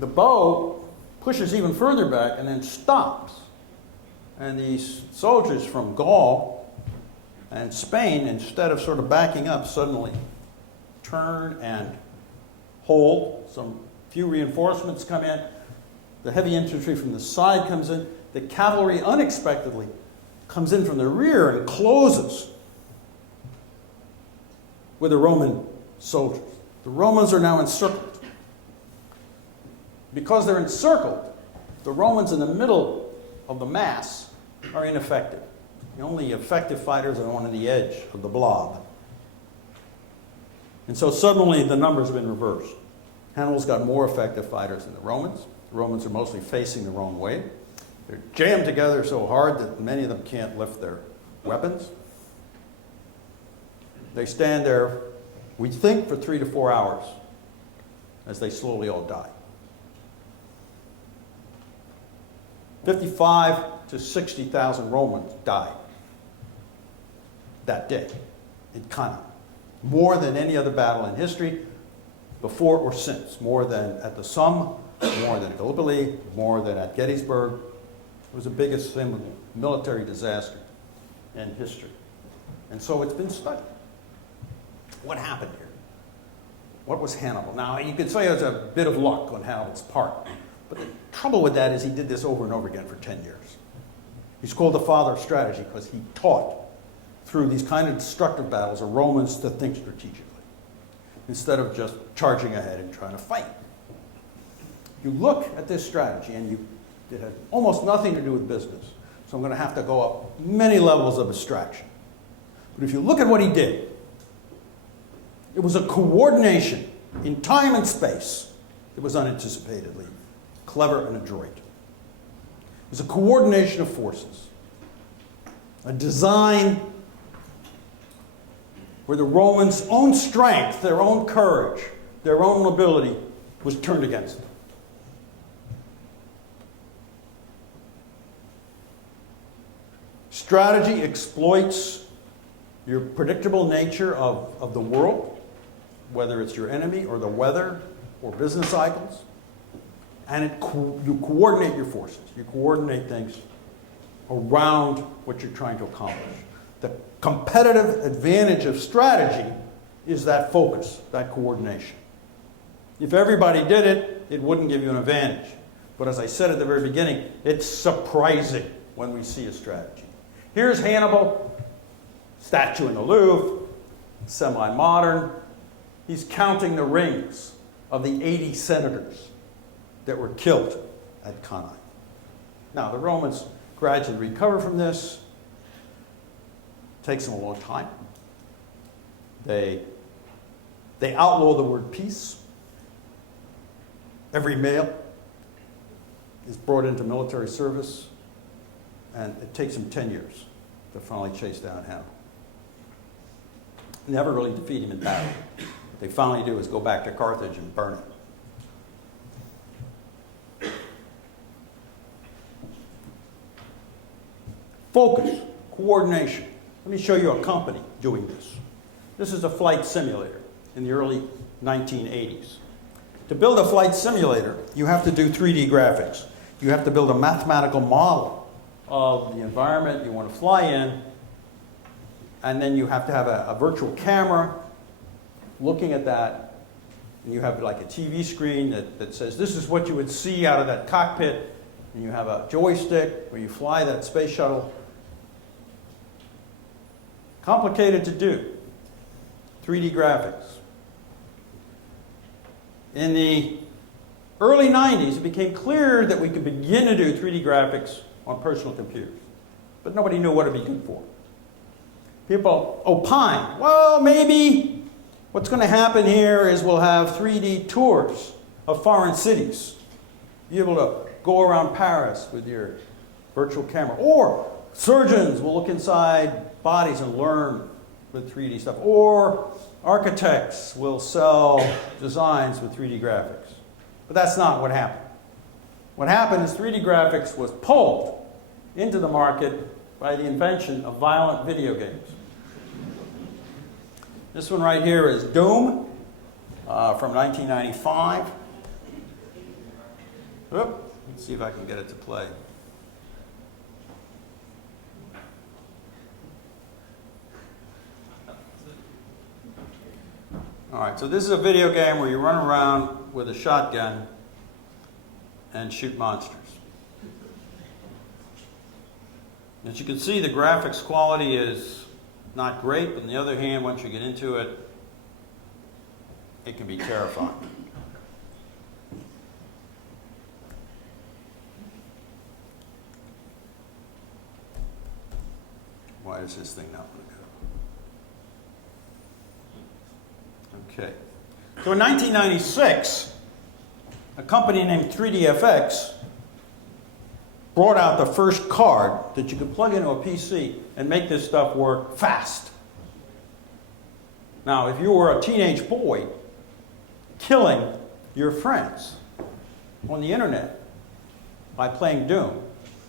The bow pushes even further back and then stops. And these soldiers from Gaul and Spain, instead of sort of backing up, suddenly turn and hold. Some few reinforcements come in. The heavy infantry from the side comes in. The cavalry unexpectedly comes in from the rear and closes with the Roman soldiers. The Romans are now encircled. Because they're encircled, the Romans in the middle of the mass are ineffective. The only effective fighters are the one on the edge of the blob. And so suddenly the numbers have been reversed. Hannibal's got more effective fighters than the Romans. The Romans are mostly facing the wrong way. They're jammed together so hard that many of them can't lift their weapons. They stand there, we think, for 3 to 4 hours as they slowly all die. 55 to 60,000 Romans died that day in Cannae. More than any other battle in history, before or since. More than at the Somme, more than at Gallipoli, more than at Gettysburg. It was the biggest single military disaster in history. And so it's been studied. What happened here? What was Hannibal? Now, you could say it was a bit of luck on Hannibal's part. But the trouble with that is he did this over and over again for 10 years. He's called the father of strategy because he taught through these kind of destructive battles the Romans to think strategically instead of just charging ahead and trying to fight. You look at this strategy and it had almost nothing to do with business. So I'm going to have to go up many levels of abstraction. But if you look at what he did, it was a coordination in time and space that was unanticipatedly clever and adroit. It was a coordination of forces, a design where the Romans' own strength, their own courage, their own nobility was turned against them. Strategy exploits your predictable nature of the world, whether it's your enemy or the weather or business cycles, and you coordinate your forces. You coordinate things around what you're trying to accomplish. The competitive advantage of strategy is that focus, that coordination. If everybody did it, it wouldn't give you an advantage. But as I said at the very beginning, it's surprising when we see a strategy. Here's Hannibal, statue in the Louvre, semi-modern. He's counting the rings of the 80 senators that were killed at Kunin. Now, the Romans gradually recover from this. It takes them a long time. They outlaw the word peace. Every male is brought into military service, and it takes them 10 years to finally chase down Hannibal. Never really defeat him in battle. What they finally do is go back to Carthage and burn it. Focus, coordination. Let me show you a company doing this. This is a flight simulator in the early 1980s. To build a flight simulator, you have to do 3D graphics. You have to build a mathematical model of the environment you want to fly in, and then you have to have a virtual camera looking at that, and you have like a TV screen that says this is what you would see out of that cockpit, and you have a joystick where you fly that space shuttle. Complicated to do. 3D graphics. In the early 90s, it became clear that we could begin to do 3D graphics on personal computers, but nobody knew what it'd be good for. People opined, well, maybe what's going to happen here is we'll have 3D tours of foreign cities. Be able to go around Paris with your virtual camera. Or surgeons will look inside bodies and learn with 3D stuff. Or architects will sell designs with 3D graphics. But that's not what happened. What happened is 3D graphics was pulled into the market by the invention of violent video games. This one right here is Doom from 1995. Let's see if I can get it to play. All right, so this is a video game where you run around with a shotgun and shoot monsters. As you can see, the graphics quality is not great, but on the other hand, once you get into it, it can be terrifying. Why is this thing not going to go? Okay. So in 1996, a company named 3DFX brought out the first card that you could plug into a PC and make this stuff work fast. Now, if you were a teenage boy killing your friends on the internet by playing Doom,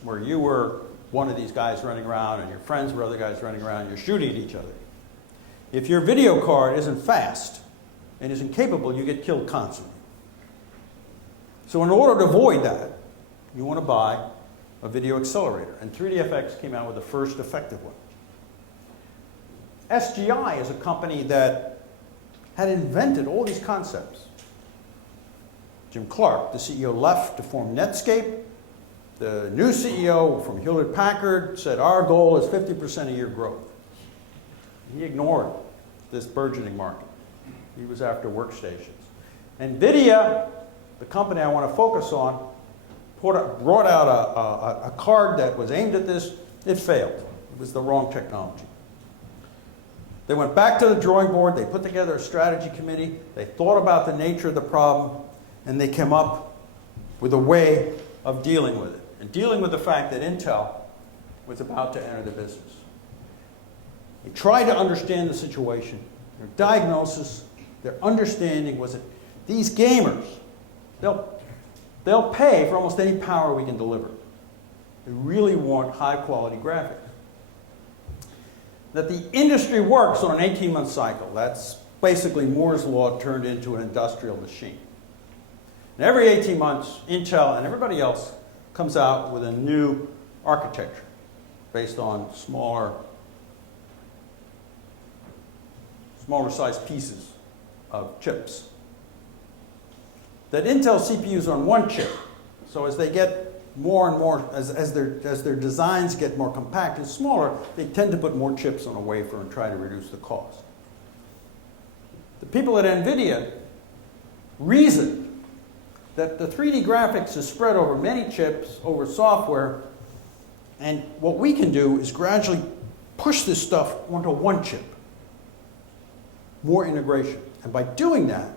where you were one of these guys running around and your friends were other guys running around, you're shooting at each other. If your video card isn't fast and isn't capable, you get killed constantly. So in order to avoid that, you want to buy a video accelerator. And 3DFX came out with the first effective one. SGI is a company that had invented all these concepts. Jim Clark, the CEO, left to form Netscape. The new CEO from Hewlett-Packard said, our goal is 50% a year growth. He ignored this burgeoning market. He was after workstations. NVIDIA, the company I want to focus on, brought out a card that was aimed at this. It failed. It was the wrong technology. They went back to the drawing board. They put together a strategy committee. They thought about the nature of the problem, and they came up with a way of dealing with it, and dealing with the fact that Intel was about to enter the business. They tried to understand the situation. Their diagnosis, their understanding was that these gamers, they'll pay for almost any power we can deliver. They really want high-quality graphics. That the industry works on an 18-month cycle. That's basically Moore's law turned into an industrial machine. And every 18 months, Intel and everybody else comes out with a new architecture based on smaller sized pieces of chips. That Intel CPUs are on one chip. So as they get more and more, as their designs get more compact and smaller, they tend to put more chips on a wafer and try to reduce the cost. The people at NVIDIA reasoned that the 3D graphics is spread over many chips, over software, and what we can do is gradually push this stuff onto one chip. More integration. And by doing that,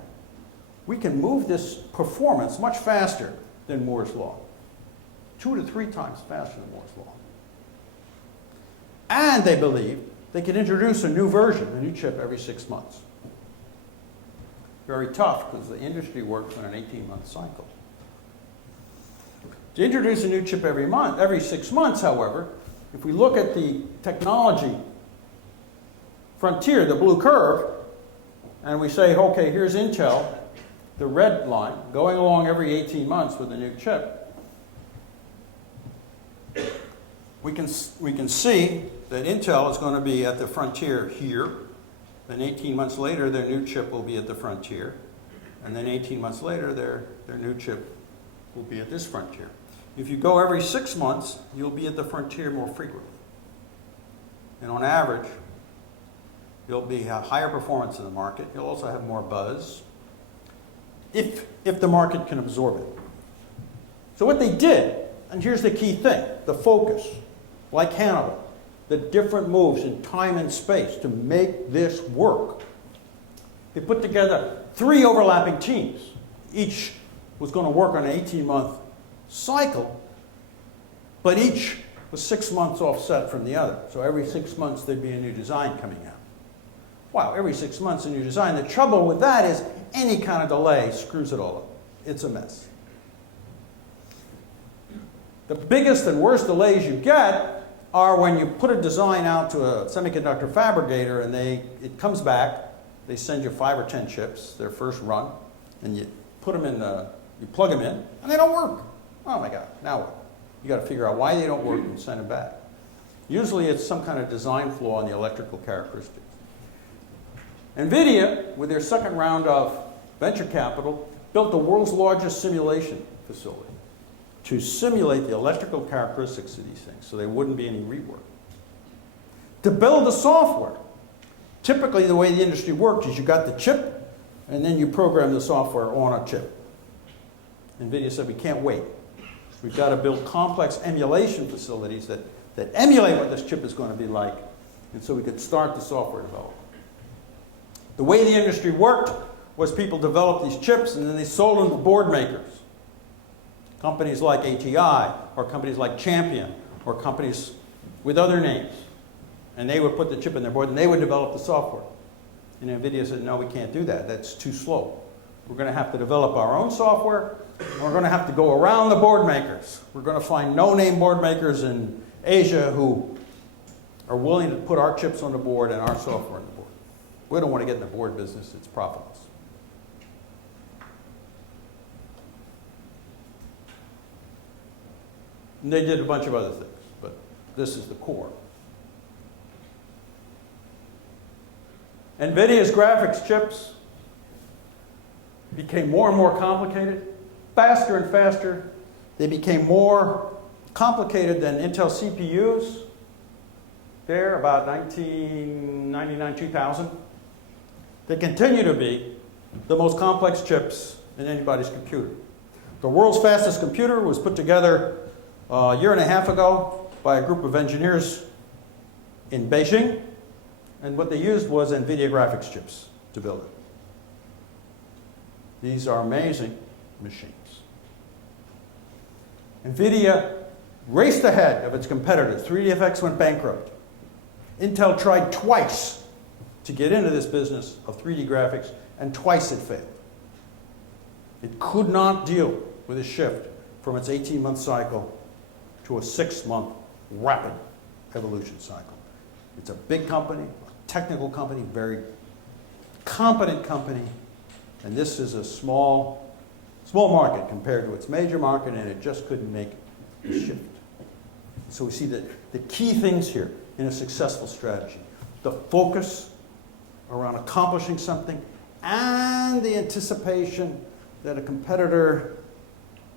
we can move this performance much faster than Moore's law. 2 to 3 times faster than Moore's law. And they believe they can introduce a new version, a new chip every 6 months. Very tough, because the industry works on an 18-month cycle. To introduce a new chip every 6 months, however, if we look at the technology frontier, the blue curve, and we say, okay, here's Intel, the red line, going along every 18 months with a new chip, we can see that Intel is going to be at the frontier here. Then 18 months later, their new chip will be at the frontier. And then 18 months later, their new chip will be at this frontier. If you go every 6 months, you'll be at the frontier more frequently. And on average, you'll be higher performance in the market. You'll also have more buzz, if the market can absorb it. So what they did, and here's the key thing, the focus, like Hannibal, the different moves in time and space to make this work. They put together 3 overlapping teams. Each was going to work on an 18-month cycle, but each was 6 months offset from the other. So every 6 months there'd be a new design coming out. Wow, every 6 months a new design. The trouble with that is any kind of delay screws it all up. It's a mess. The biggest and worst delays you get are when you put a design out to a semiconductor fabricator and it comes back, they send you 5 or 10 chips, their first run, and you put them in you plug them in, and they don't work. Oh my God, now what? You got to figure out why they don't work and send them back. Usually it's some kind of design flaw in the electrical characteristics. NVIDIA, with their second round of venture capital, built the world's largest simulation facility to simulate the electrical characteristics of these things so there wouldn't be any rework. To build the software, typically the way the industry works is you got the chip and then you program the software on a chip. NVIDIA said we can't wait. We've got to build complex emulation facilities that emulate what this chip is going to be like, and so we could start the software development. The way the industry worked was people developed these chips and then they sold them to board makers. Companies like ATI, or companies like Champion, or companies with other names. And they would put the chip in their board and they would develop the software. And NVIDIA said, no, we can't do that. That's too slow. We're going to have to develop our own software, and we're going to have to go around the board makers. We're going to find no-name board makers in Asia who are willing to put our chips on the board and our software on the board. We don't want to get in the board business. It's profitless. And they did a bunch of other things, but this is the core. NVIDIA's graphics chips became more and more complicated, faster and faster. They became more complicated than Intel CPUs. There, about 1999, 2000. They continue to be the most complex chips in anybody's computer. The world's fastest computer was put together a year and a half ago by a group of engineers in Beijing, and what they used was NVIDIA graphics chips to build it. These are amazing machines. NVIDIA raced ahead of its competitors. 3DFX went bankrupt. Intel tried twice to get into this business of 3D graphics, and twice it failed. It could not deal with a shift from its 18-month cycle to a 6-month rapid evolution cycle. It's a big company, a technical company, very competent company, and this is a small market compared to its major market, and it just couldn't make the shift. So we see that the key things here in a successful strategy: the focus around accomplishing something and the anticipation that a competitor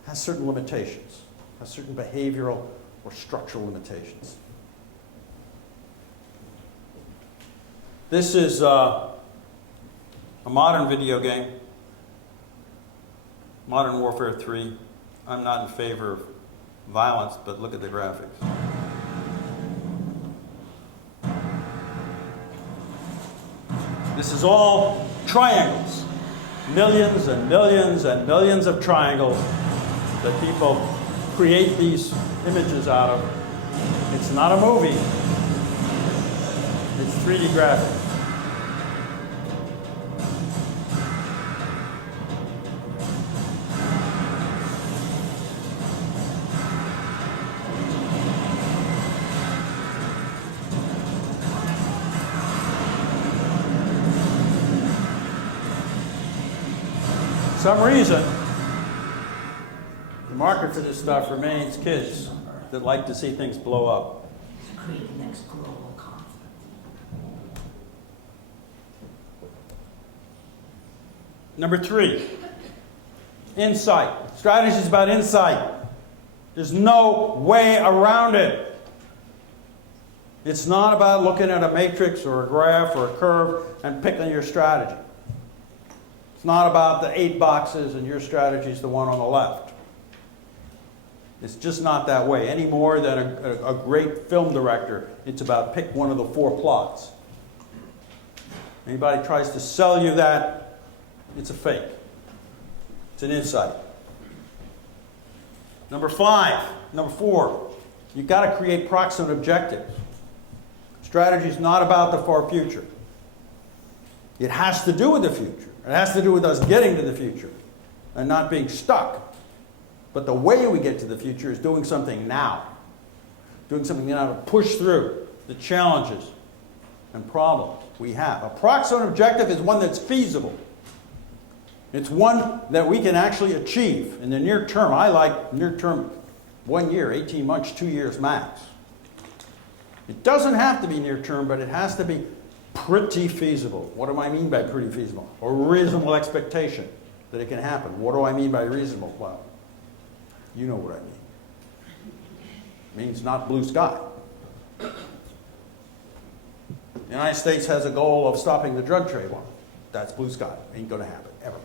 has certain limitations, has certain behavioral or structural limitations. This is a modern video game, Modern Warfare 3. I'm not in favor of violence, but look at the graphics. This is all triangles. Millions and millions and millions of triangles that people create these images out of. It's not a movie. It's 3D graphics. For some reason, the market for this stuff remains kids that like to see things blow up. Create the next global conflict. Number 3, insight. Strategy is about insight. There's no way around it. It's not about looking at a matrix or a graph or a curve and picking your strategy. It's not about the 8 boxes and your strategy is the one on the left. It's just not that way, any more than a great film director. It's about pick one of the 4 plots. Anybody tries to sell you that, it's a fake. It's an insight. Number 4, you've got to create proximate objectives. Strategy is not about the far future. It has to do with the future. It has to do with us getting to the future and not being stuck. But the way we get to the future is doing something now. Doing something now to push through the challenges and problems we have. A proximate objective is one that's feasible. It's one that we can actually achieve in the near term. I like near term 1 year, 18 months, 2 years max. It doesn't have to be near term, but it has to be pretty feasible. What do I mean by pretty feasible? A reasonable expectation that it can happen. What do I mean by reasonable? Well, you know what I mean. It means not blue sky. The United States has a goal of stopping the drug trade. Well, that's blue sky. Ain't going to happen, ever.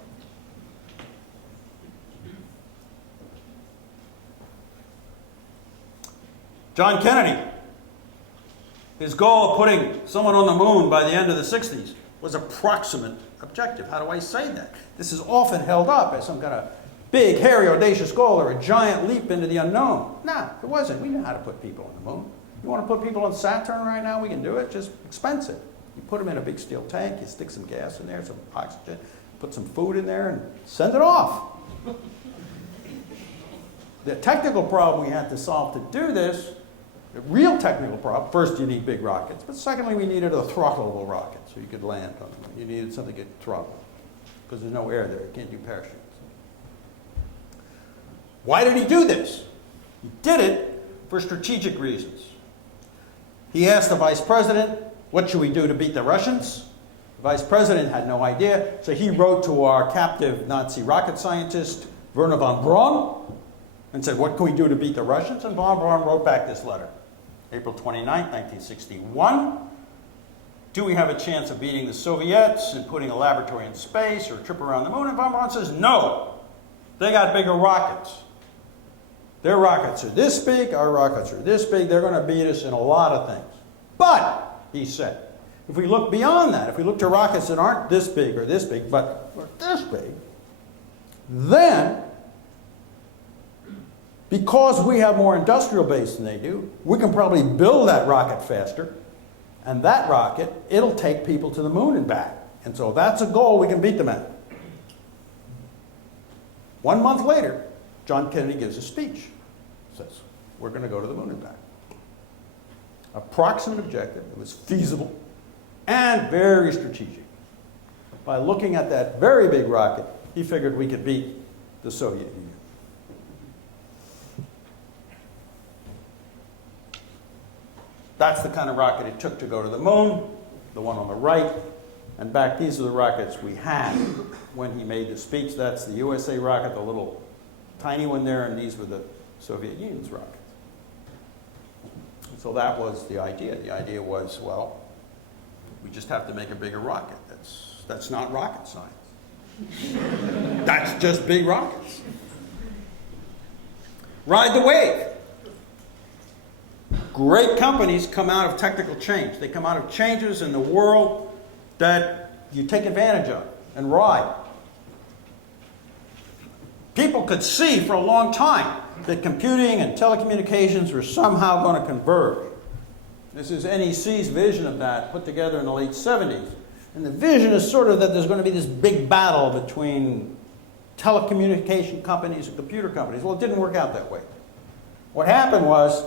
John Kennedy, his goal of putting someone on the moon by the end of the 60s was a proximate objective. How do I say that? This is often held up as some kind of big, hairy, audacious goal or a giant leap into the unknown. No, it wasn't. We knew how to put people on the moon. You want to put people on Saturn right now? We can do it. Just expensive. You put them in a big steel tank, you stick some gas in there, some oxygen, put some food in there, and send it off. The technical problem we had to solve to do this, the real technical problem, first you need big rockets, but secondly we needed a throttleable rocket so you could land on the moon. You needed something to get throttled because there's no air there. You can't do parachutes. Why did he do this? He did it for strategic reasons. He asked the vice president, what should we do to beat the Russians? The vice president had no idea, so he wrote to our captive Nazi rocket scientist, Werner von Braun, and said, what can we do to beat the Russians? And von Braun wrote back this letter, April 29, 1961. Do we have a chance of beating the Soviets and putting a laboratory in space or a trip around the moon? And von Braun says, no. They got bigger rockets. Their rockets are this big, our rockets are this big. They're going to beat us in a lot of things. But, he said, if we look beyond that, if we look to rockets that aren't this big or this big, but are this big, then, because we have more industrial base than they do, we can probably build that rocket faster. And that rocket, it'll take people to the moon and back. And so that's a goal we can beat them at. 1 month later, John Kennedy gives a speech. Says, we're going to go to the moon and back. Approximate objective. It was feasible and very strategic. By looking at that very big rocket, he figured we could beat the Soviet Union. That's the kind of rocket it took to go to the moon, the one on the right. And back, these are the rockets we had when he made the speech. That's the USA rocket, the little tiny one there, and these were the Soviet Union's rockets. So that was the idea. The idea was, well, we just have to make a bigger rocket. That's not rocket science. That's just big rockets. Ride the wave. Great companies come out of technical change. They come out of changes in the world that you take advantage of and ride. People could see for a long time that computing and telecommunications were somehow going to converge. This is NEC's vision of that, put together in the late 70s. And the vision is sort of that there's going to be this big battle between telecommunication companies and computer companies. Well, it didn't work out that way. What happened was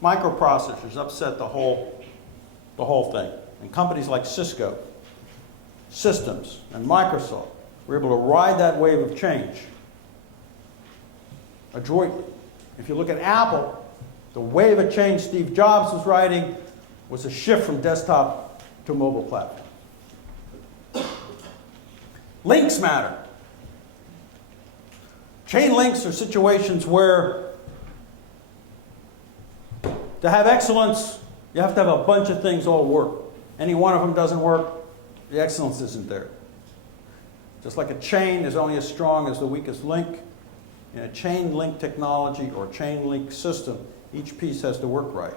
microprocessors upset the whole thing. And companies like Cisco, Systems, and Microsoft were able to ride that wave of change adroitly. If you look at Apple, the wave of change Steve Jobs was riding was a shift from desktop to mobile platform. Links matter. Chain links are situations where to have excellence, you have to have a bunch of things all work. Any one of them doesn't work, the excellence isn't there. Just like a chain is only as strong as the weakest link, in a chain link technology or chain link system, each piece has to work right.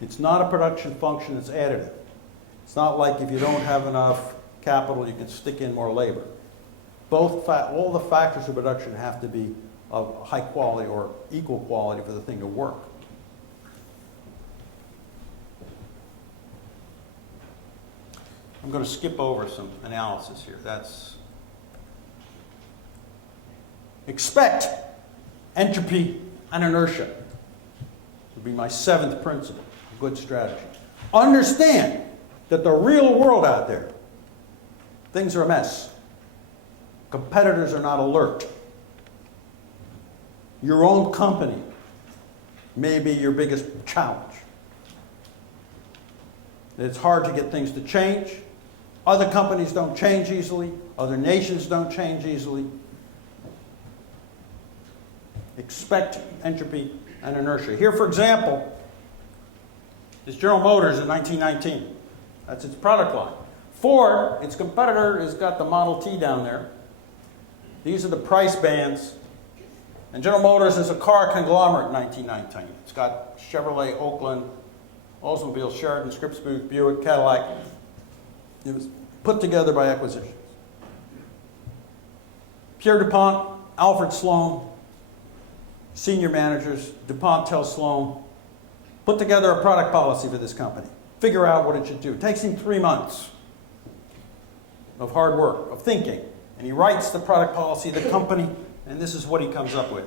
It's not a production function, it's additive. It's not like if you don't have enough capital, you can stick in more labor. All the factors of production have to be of high quality or equal quality for the thing to work. I'm going to skip over some analysis here. Expect entropy and inertia. Would be my 7th principle, a good strategy. Understand that the real world out there, things are a mess. Competitors are not alert. Your own company may be your biggest challenge. It's hard to get things to change. Other companies don't change easily. Other nations don't change easily. Expect entropy and inertia. Here, for example, is General Motors in 1919. That's its product line. Ford, its competitor, has got the Model T down there. These are the price bands. And General Motors is a car conglomerate in 1919. It's got Chevrolet, Oakland, Oldsmobile, Sheridan, Scripps, Buick, Cadillac. It was put together by acquisitions. Pierre DuPont, Alfred Sloan, senior managers, DuPont tells Sloan, put together a product policy for this company. Figure out what it should do. It takes him 3 months of hard work, of thinking. And he writes the product policy of the company, and this is what he comes up with.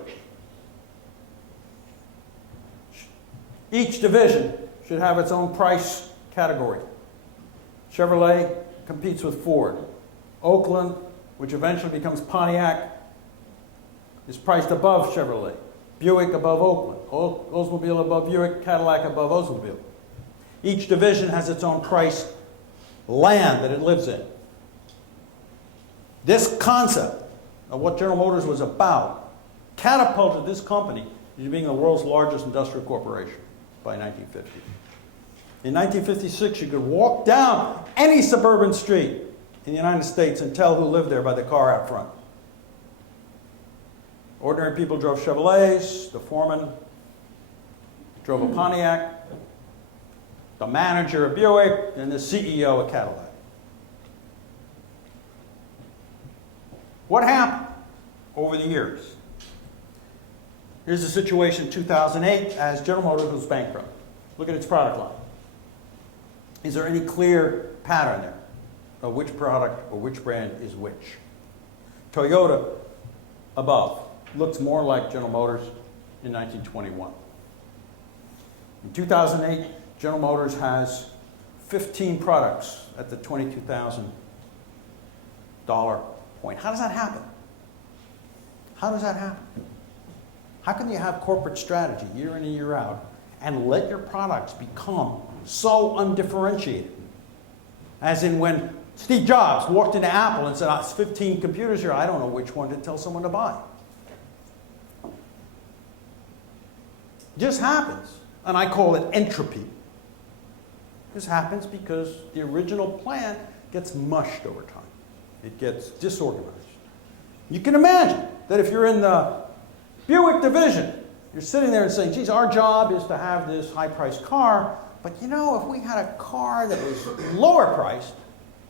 Each division should have its own price category. Chevrolet competes with Ford. Oakland, which eventually becomes Pontiac, is priced above Chevrolet. Buick above Oakland. Oldsmobile above Buick. Cadillac above Oldsmobile. Each division has its own price land that it lives in. This concept of what General Motors was about catapulted this company into being the world's largest industrial corporation by 1950. In 1956, you could walk down any suburban street in the United States and tell who lived there by the car out front. Ordinary people drove Chevrolets, the foreman drove a Pontiac, the manager a Buick, and the CEO a Cadillac. What happened over the years? Here's the situation in 2008 as General Motors was bankrupt. Look at its product line. Is there any clear pattern there of which product or which brand is which? Toyota, above, looks more like General Motors in 1921. In 2008, General Motors has 15 products at the $22,000 point. How does that happen? How does that happen? How can you have corporate strategy year in and year out and let your products become so undifferentiated? As in when Steve Jobs walked into Apple and said, "Oh, it's 15 computers here, I don't know which one to tell someone to buy." It just happens, and I call it entropy. This happens because the original plan gets mushed over time. It gets disorganized. You can imagine that if you're in the Buick division, you're sitting there and saying, "Geez, our job is to have this high-priced car, but you know, if we had a car that was lower priced,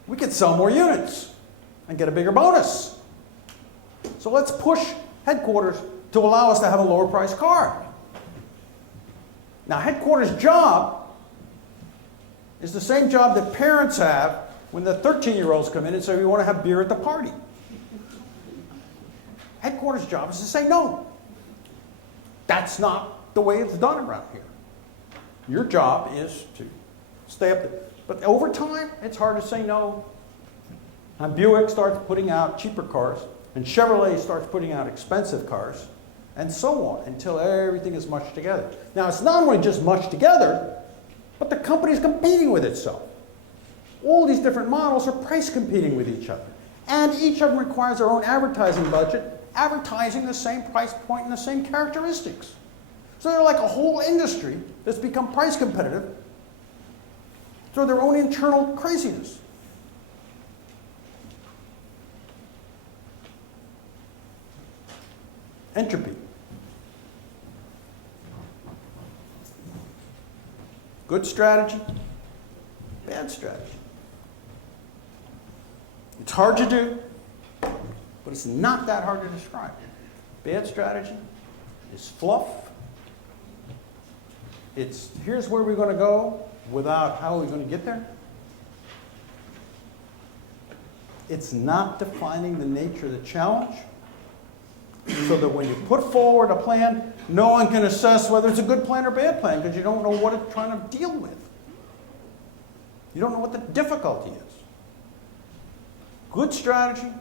we could sell more units and get a bigger bonus. So let's push headquarters to allow us to have a lower priced car." Now, headquarters' job is the same job that parents have when the 13-year-olds come in and say, "We want to have beer at the party." Headquarters' job is to say, "No, that's not the way it's done around here. Your job is to stay up there." But over time, it's hard to say no. And Buick starts putting out cheaper cars, and Chevrolet starts putting out expensive cars, and so on, until everything is mushed together. Now, it's not only just mushed together, but the company is competing with itself. All these different models are price competing with each other. And each of them requires their own advertising budget, advertising the same price point and the same characteristics. So they're like a whole industry that's become price competitive through their own internal craziness. Entropy. Good strategy, bad strategy. It's hard to do, but it's not that hard to describe. Bad strategy is fluff. It's here's where we're going to go without how we're going to get there. It's not defining the nature of the challenge, so that when you put forward a plan, no one can assess whether it's a good plan or bad plan because you don't know what it's trying to deal with. You don't know what the difficulty is. Good strategy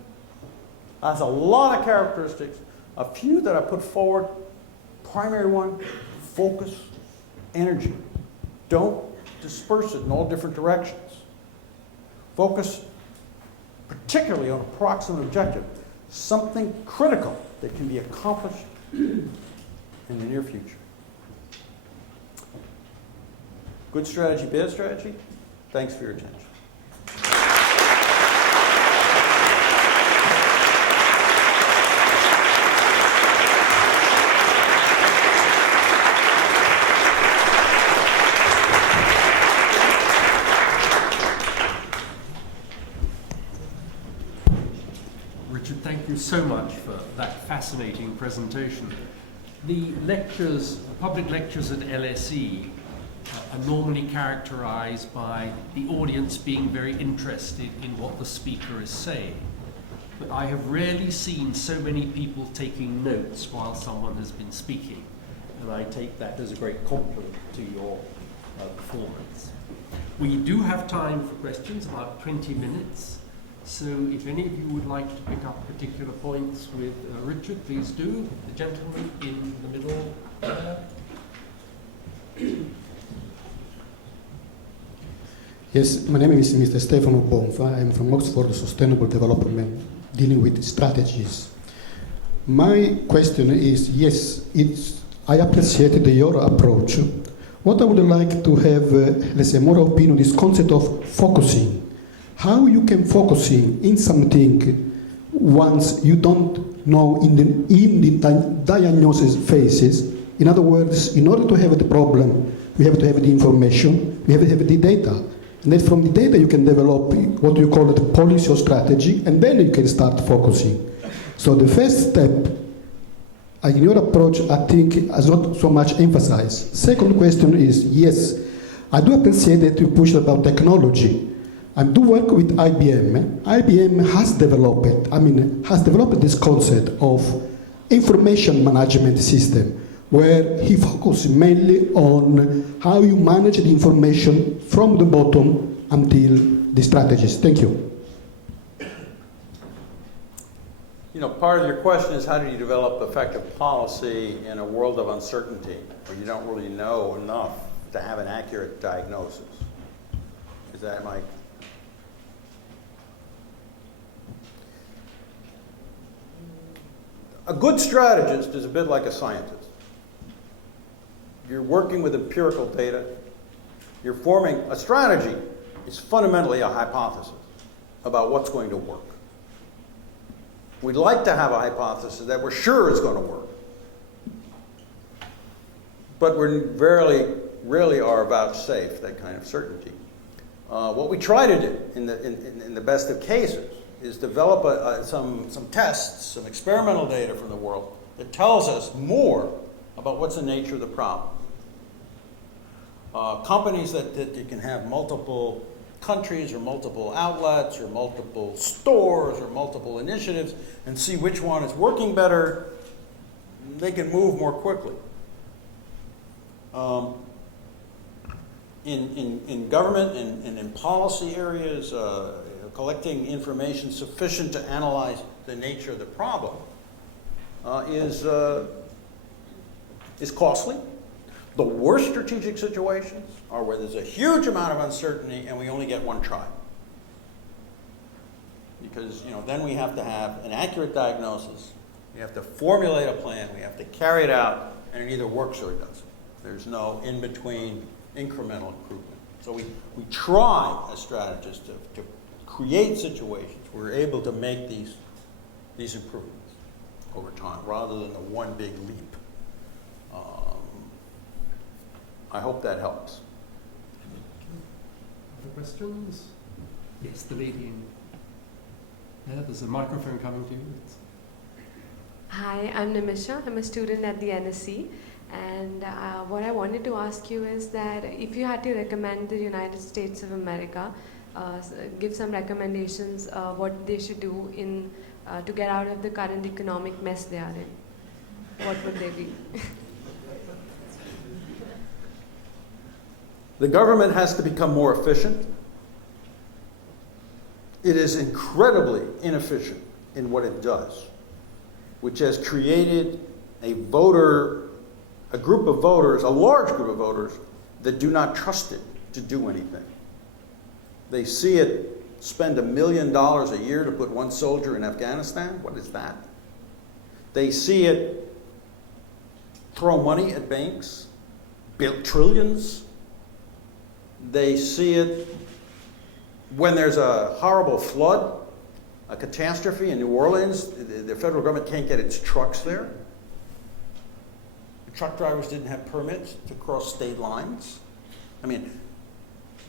has a lot of characteristics. A few that I put forward. Primary one, focus, energy. Don't disperse it in all different directions. Focus particularly on a proximate objective, something critical that can be accomplished in the near future. Good strategy, bad strategy? Thanks for your attention. Richard, thank you so much for that fascinating presentation. The lectures, public lectures at LSE are normally characterized by the audience being very interested in what the speaker is saying. But I have rarely seen so many people taking notes while someone has been speaking, and I take that as a great compliment to your performance. We do have time for questions, about 20 minutes. So if any of you would like to pick up particular points with Richard, please do. The gentleman in the middle there. Yes, my name is Mr. Stefano Bonfa. I'm from Oxford Sustainable Development dealing with strategies. My question is, yes, I appreciated your approach. What I would like to have, let's say, more opinion is concept of focusing. How you can focusing in something once you don't know in the diagnosis phases. In other words, in order to have the problem, we have to have the information, we have to have the data. And then from the data you can develop what you call it policy or strategy, and then you can start focusing. So the first step, in your approach, I think has not so much emphasized. Second question is, yes, I do appreciate that you push about technology. I do work with IBM. IBM has developed this concept of information management system, where he focuses mainly on how you manage the information from the bottom until the strategies. Thank you. You know, part of your question is how do you develop effective policy in a world of uncertainty where you don't really know enough to have an accurate diagnosis? Is that my... A good strategist is a bit like a scientist. You're working with empirical data. You're forming a strategy. It's fundamentally a hypothesis about what's going to work. We'd like to have a hypothesis that we're sure is going to work. But we rarely are vouchsafed that kind of certainty. What we try to do in the best of cases is develop some tests, some experimental data from the world that tells us more about what's the nature of the problem. Companies that you can have multiple countries or multiple outlets or multiple stores or multiple initiatives and see which one is working better, they can move more quickly. In government and in policy areas, collecting information sufficient to analyze the nature of the problem is costly. The worst strategic situations are where there's a huge amount of uncertainty and we only get one try. Because then we have to have an accurate diagnosis, we have to formulate a plan, we have to carry it out, and it either works or it doesn't. There's no in-between incremental improvement. So we try as strategists to create situations where we're able to make these improvements over time rather than the one big leap. I hope that helps. Other questions? Yes, the lady in there. There's a microphone coming to you. Hi, I'm Nimisha. I'm a student at the LSE. And what I wanted to ask you is that if you had to recommend the United States of America, give some recommendations what they should do to get out of the current economic mess they are in, what would they be? The government has to become more efficient. It is incredibly inefficient in what it does, which has created a group of voters, a large group of voters, that do not trust it to do anything. They see it spend $1 million a year to put one soldier in Afghanistan. What is that? They see it throw money at banks, build trillions. They see it when there's a horrible flood, a catastrophe in New Orleans. The federal government can't get its trucks there. The truck drivers didn't have permits to cross state lines. I mean,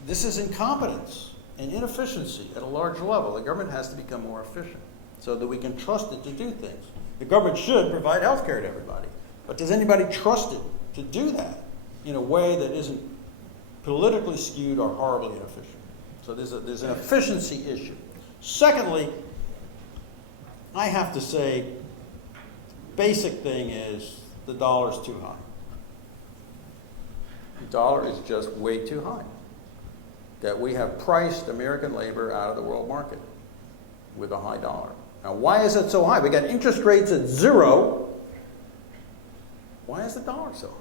this is incompetence and inefficiency at a large level. The government has to become more efficient so that we can trust it to do things. The government should provide health care to everybody, but does anybody trust it to do that in a way that isn't politically skewed or horribly inefficient? So there's an efficiency issue. Secondly, I have to say, basic thing is the dollar's too high. The dollar is just way too high. That we have priced American labor out of the world market with a high dollar. Now, why is it so high? We got interest rates at 0. Why is the dollar so high?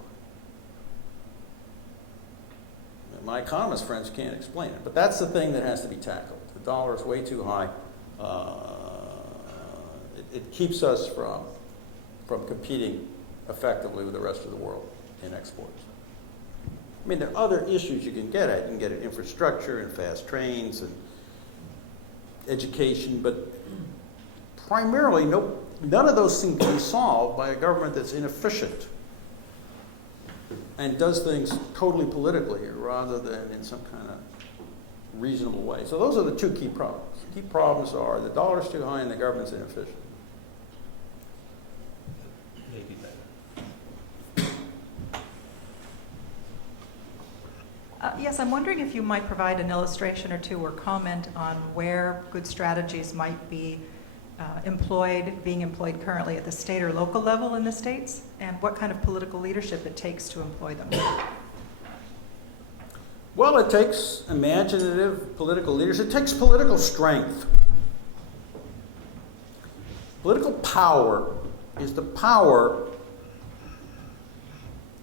My economist friends can't explain it, but that's the thing that has to be tackled. The dollar is way too high. it keeps us from competing effectively with the rest of the world in exports. I mean, there are other issues you can get at. You can get at infrastructure and fast trains and education, but primarily, none of those things can be solved by a government that's inefficient and does things totally politically rather than in some kind of reasonable way. So those are the two key problems. The key problems are the dollar's too high and the government's inefficient. Maybe better. Yes, I'm wondering if you might provide an illustration or two or comment on where good strategies might be being employed currently at the state or local level in the states, and what kind of political leadership it takes to employ them. Well, it takes imaginative political leaders. It takes political strength. Political power is the power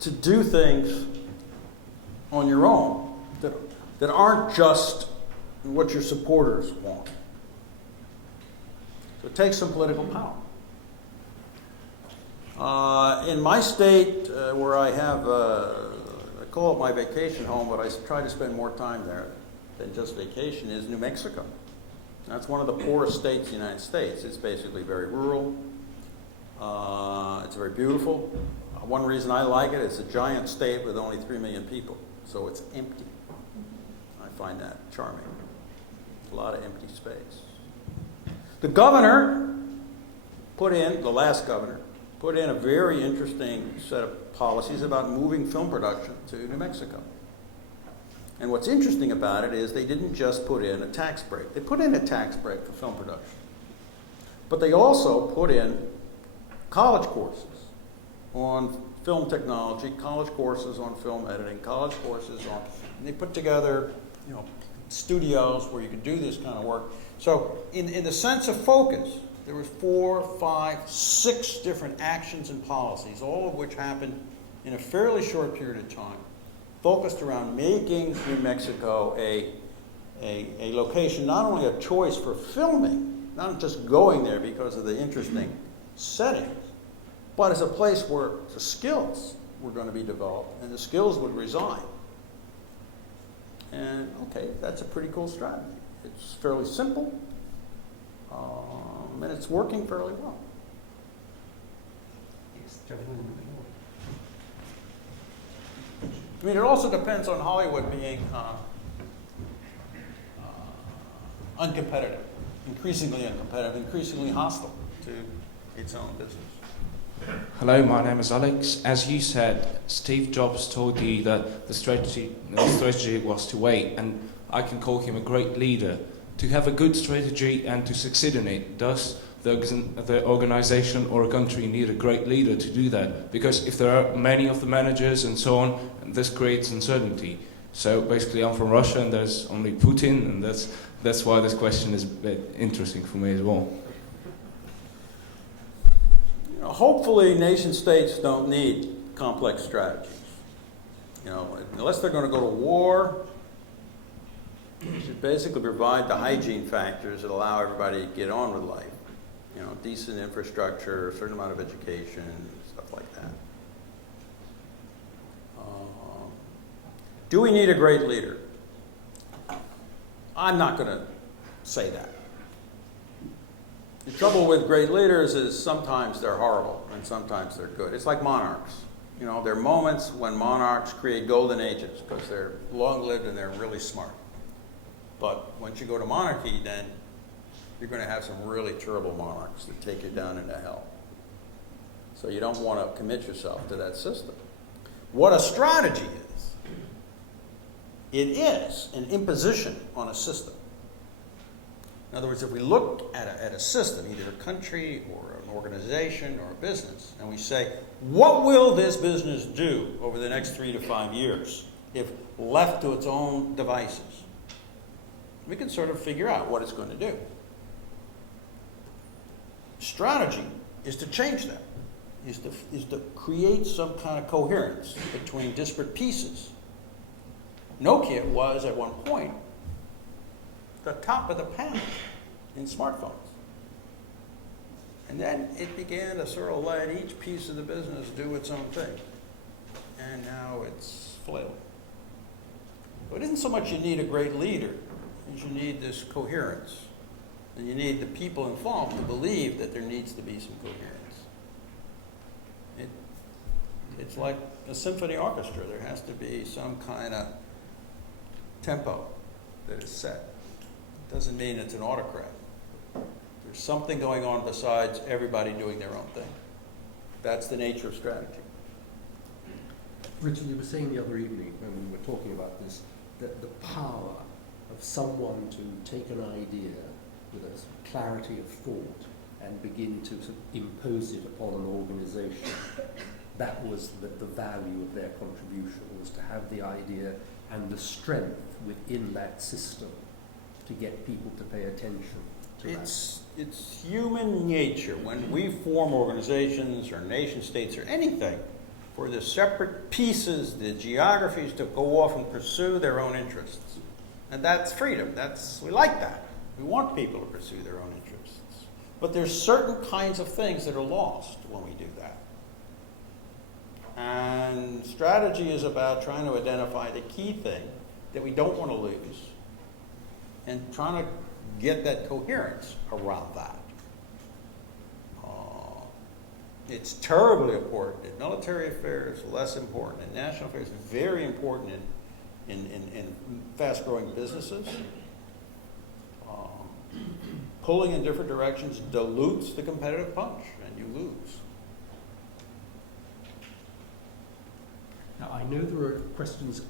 to do things on your own that aren't just what your supporters want. So it takes some political power. In my state, where I have, I call it my vacation home, but I try to spend more time there than just vacation, is New Mexico. That's one of the poorest states in the United States. It's basically very rural. It's very beautiful. One reason I like it, it's a giant state with only 3 million people, so it's empty. I find that charming. A lot of empty space. The governor the last governor, put in a very interesting set of policies about moving film production to New Mexico. And what's interesting about it is they didn't just put in a tax break. They put in a tax break for film production. But they also put in college courses on film technology, college courses on film editing, college courses on, and they put together, studios where you could do this kind of work. So in the sense of focus, there was 4, 5, 6 different actions and policies, all of which happened in a fairly short period of time, focused around making New Mexico a location, not only a choice for filming, not just going there because of the interesting settings, but as a place where the skills were going to be developed and the skills would reside. And okay, that's a pretty cool strategy. It's fairly simple, and it's working fairly well. Yes, gentlemen in the middle. I mean, it also depends on Hollywood being uncompetitive, increasingly uncompetitive, increasingly hostile to its own business. Hello, my name is Alex. As you said, Steve Jobs told you that the strategy was to wait, and I can call him a great leader. To have a good strategy and to succeed in it, does the organization or a country need a great leader to do that? Because if there are many of the managers and so on, this creates uncertainty. So basically, I'm from Russia, and there's only Putin, and that's why this question is a bit interesting for me as well. Hopefully, nation states don't need complex strategies. Unless they're going to go to war, you should basically provide the hygiene factors that allow everybody to get on with life. Decent infrastructure, a certain amount of education, stuff like that. Do we need a great leader? I'm not going to say that. The trouble with great leaders is sometimes they're horrible and sometimes they're good. It's like monarchs. There are moments when monarchs create golden ages because they're long-lived and they're really smart. But once you go to monarchy, then you're going to have some really terrible monarchs that take you down into hell. So you don't want to commit yourself to that system. What a strategy is, it is an imposition on a system. In other words, if we look at a system, either a country or an organization or a business, and we say, what will this business do over the next 3 to 5 years if left to its own devices? We can sort of figure out what it's going to do. Strategy is to change that, is to create some kind of coherence between disparate pieces. Nokia was, at one point, the top of the pack in smartphones. And then it began to sort of let each piece of the business do its own thing. And now it's flailing. But it isn't so much you need a great leader, as you need this coherence. And you need the people involved to believe that there needs to be some coherence. It's like a symphony orchestra. There has to be some kind of tempo that is set. It doesn't mean it's an autocrat. There's something going on besides everybody doing their own thing. That's the nature of strategy. Richard, you were saying the other evening when we were talking about this, that the power of someone to take an idea with a clarity of thought and begin to sort of impose it upon an organization, that was the value of their contribution, was to have the idea and the strength within that system to get people to pay attention to that. It's human nature. When we form organizations or nation states or anything, for the separate pieces, the geographies to go off and pursue their own interests. And that's freedom. We like that. We want people to pursue their own interests. But there's certain kinds of things that are lost when we do that. And strategy is about trying to identify the key thing that we don't want to lose and trying to get that coherence around that. It's terribly important in military affairs, less important in national affairs, very important in fast-growing businesses. Pulling in different directions dilutes the competitive punch, and you lose. Now, I know there are questions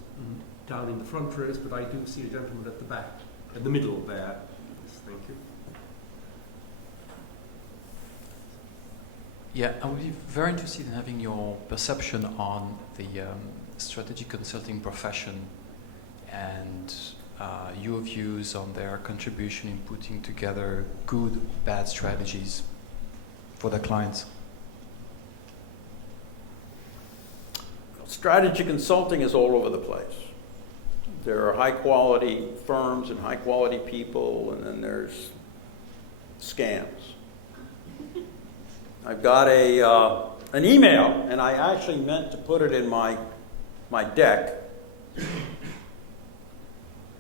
down in the front rows, but I do see a gentleman at the back, in the middle there. Yes, thank you. Yeah, I would be very interested in having your perception on the strategy consulting profession and your views on their contribution in putting together good, bad strategies for their clients. Strategy consulting is all over the place. There are high-quality firms and high-quality people, and then there's scams. I've got an email, and I actually meant to put it in my deck,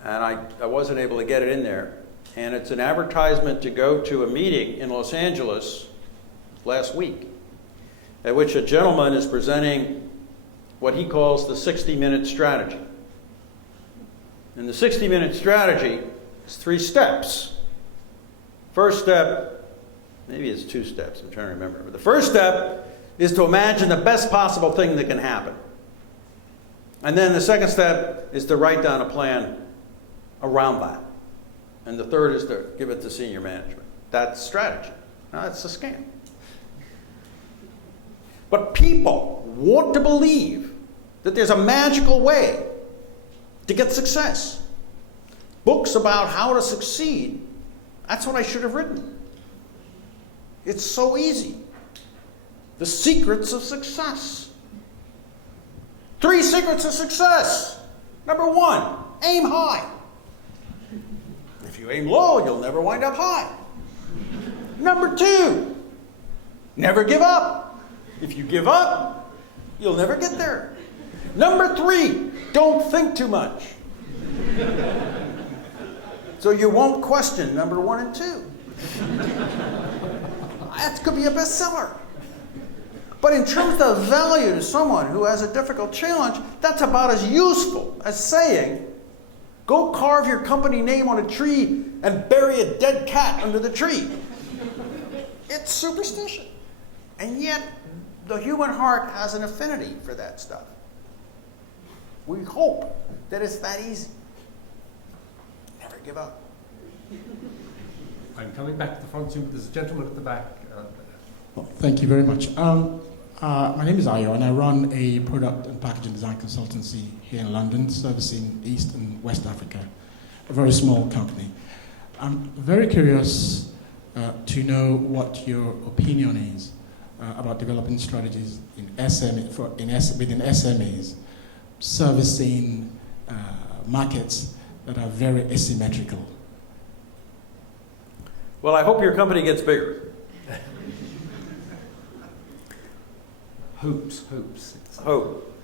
and I wasn't able to get it in there. And it's an advertisement to go to a meeting in Los Angeles last week, at which a gentleman is presenting what he calls the 60-minute strategy. And the 60-minute strategy is 3 steps. First step, maybe it's 2 steps, I'm trying to remember. But the first step is to imagine the best possible thing that can happen. And then the second step is to write down a plan around that. And the third is to give it to senior management. That's strategy. Now, that's a scam. But people want to believe that there's a magical way to get success. Books about how to succeed, that's what I should have written. It's so easy. The secrets of success. 3 secrets of success. Number 1, aim high. If you aim low, you'll never wind up high. Number 2, never give up. If you give up, you'll never get there. Number 3, don't think too much. So you won't question number 1 and 2. That could be a bestseller. But in terms of value to someone who has a difficult challenge, that's about as useful as saying, go carve your company name on a tree and bury a dead cat under the tree. It's superstition. And yet, the human heart has an affinity for that stuff. We hope that it's that easy. Never give up. I'm coming back to the front. There's a gentleman at the back. Well, thank you very much. My name is Ayo, and I run a product and packaging design consultancy here in London, servicing East and West Africa, a very small company. I'm very curious to know what your opinion is about developing strategies within SMEs, servicing markets that are very asymmetrical. Well, I hope your company gets bigger. hopes. Hope.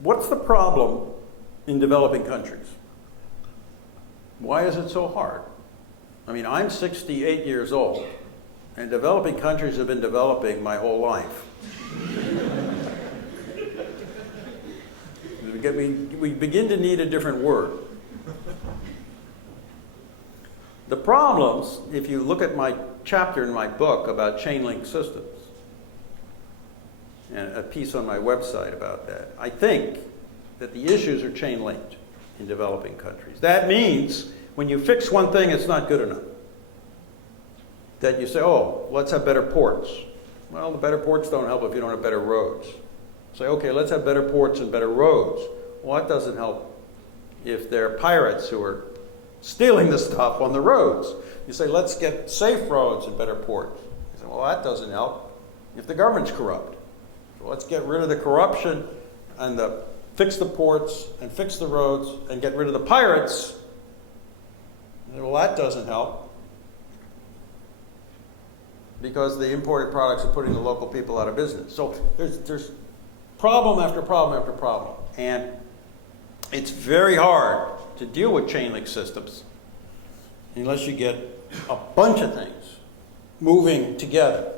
What's the problem in developing countries? Why is it so hard? I mean, I'm 68 years old, and developing countries have been developing my whole life. We begin to need a different word. The problems, if you look at my chapter in my book about chain link systems, and a piece on my website about that, I think that the issues are chain linked in developing countries. That means when you fix one thing, it's not good enough. That you say, oh, let's have better ports. Well, the better ports don't help if you don't have better roads. Say, okay, let's have better ports and better roads. Well, that doesn't help if there are pirates who are stealing the stuff on the roads. You say, let's get safe roads and better ports. You say, well, that doesn't help if the government's corrupt. So let's get rid of the corruption and fix the ports and fix the roads and get rid of the pirates. And well, that doesn't help because the imported products are putting the local people out of business. So there's problem after problem after problem. And it's very hard to deal with chain link systems unless you get a bunch of things moving together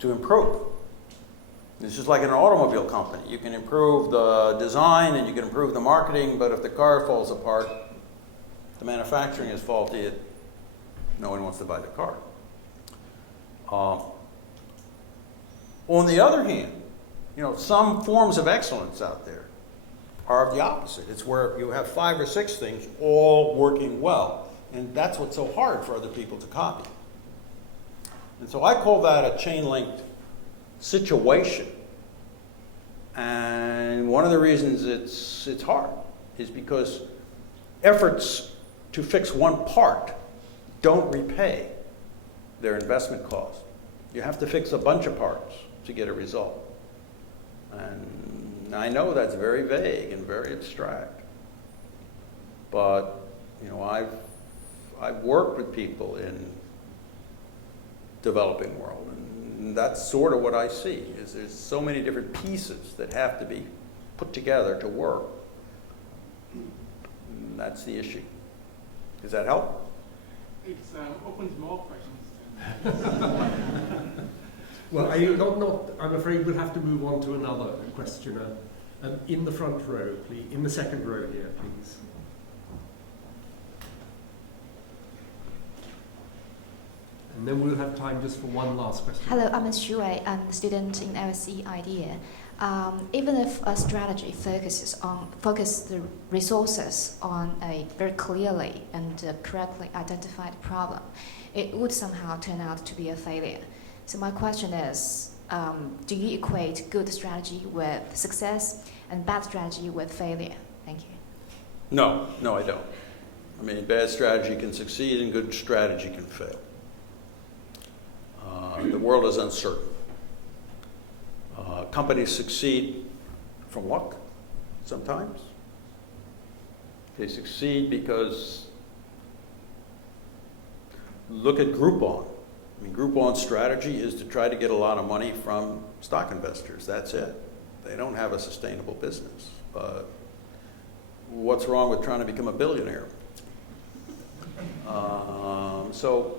to improve. It's just like in an automobile company. You can improve the design and you can improve the marketing, but if the car falls apart, the manufacturing is faulty, no one wants to buy the car. On the other hand, some forms of excellence out there are the opposite. It's where you have 5 or 6 things all working well. And that's what's so hard for other people to copy. And so I call that a chain-linked situation. And one of the reasons it's hard is because efforts to fix one part don't repay their investment cost. You have to fix a bunch of parts to get a result. And I know that's very vague and very abstract. But, I've worked with people in developing world, and that's sort of what I see, is there's so many different pieces that have to be put together to work. And that's the issue. Does that help? It opens more questions. Well, I'm afraid we'll have to move on to another questioner. In the front row, please. In the second row here, please. And then we'll have time just for one last question. Hello, I'm Shui. I'm a student in LSE Idea. Even if a strategy focuses the resources on a very clearly and correctly identified problem, it would somehow turn out to be a failure. So my question is, do you equate good strategy with success and bad strategy with failure? Thank you. No, I don't. I mean, bad strategy can succeed and good strategy can fail. The world is uncertain. Companies succeed from luck sometimes. They succeed because, look at Groupon. I mean, Groupon's strategy is to try to get a lot of money from stock investors. That's it. They don't have a sustainable business. But what's wrong with trying to become a billionaire? So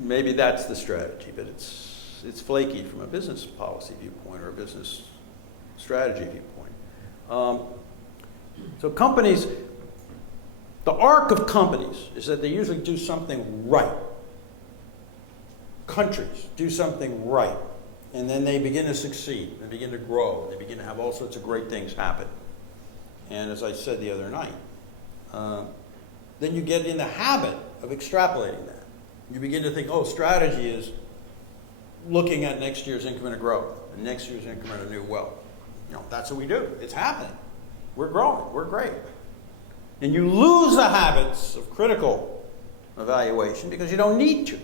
maybe that's the strategy, but it's flaky from a business policy viewpoint or a business strategy viewpoint. So companies, the arc of companies is that they usually do something right. Countries do something right, and then they begin to succeed, they begin to grow, they begin to have all sorts of great things happen. And as I said the other night, then you get in the habit of extrapolating that. You begin to think, oh, strategy is looking at next year's increment of growth, and next year's increment of new wealth. That's what we do. It's happening. We're growing. We're great. And you lose the habits of critical evaluation because you don't need to.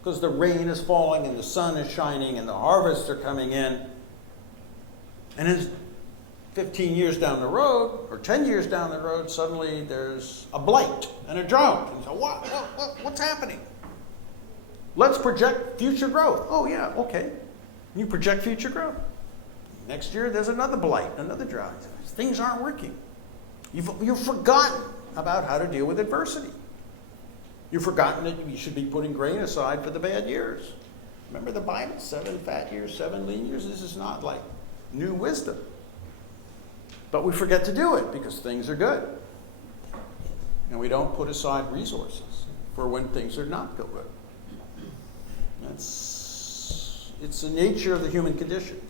Because the rain is falling and the sun is shining and the harvests are coming in. And it's 15 years down the road or 10 years down the road, suddenly there's a blight and a drought. And so what's happening? let's project future growth. Oh yeah, okay. You project future growth. Next year there's another blight, another drought. Things aren't working. You've forgotten about how to deal with adversity. You've forgotten that you should be putting grain aside for the bad years. Remember the Bible, 7 fat years, 7 lean years? This is not like new wisdom. But we forget to do it because things are good. And we don't put aside resources for when things are not good. It's the nature of the human condition.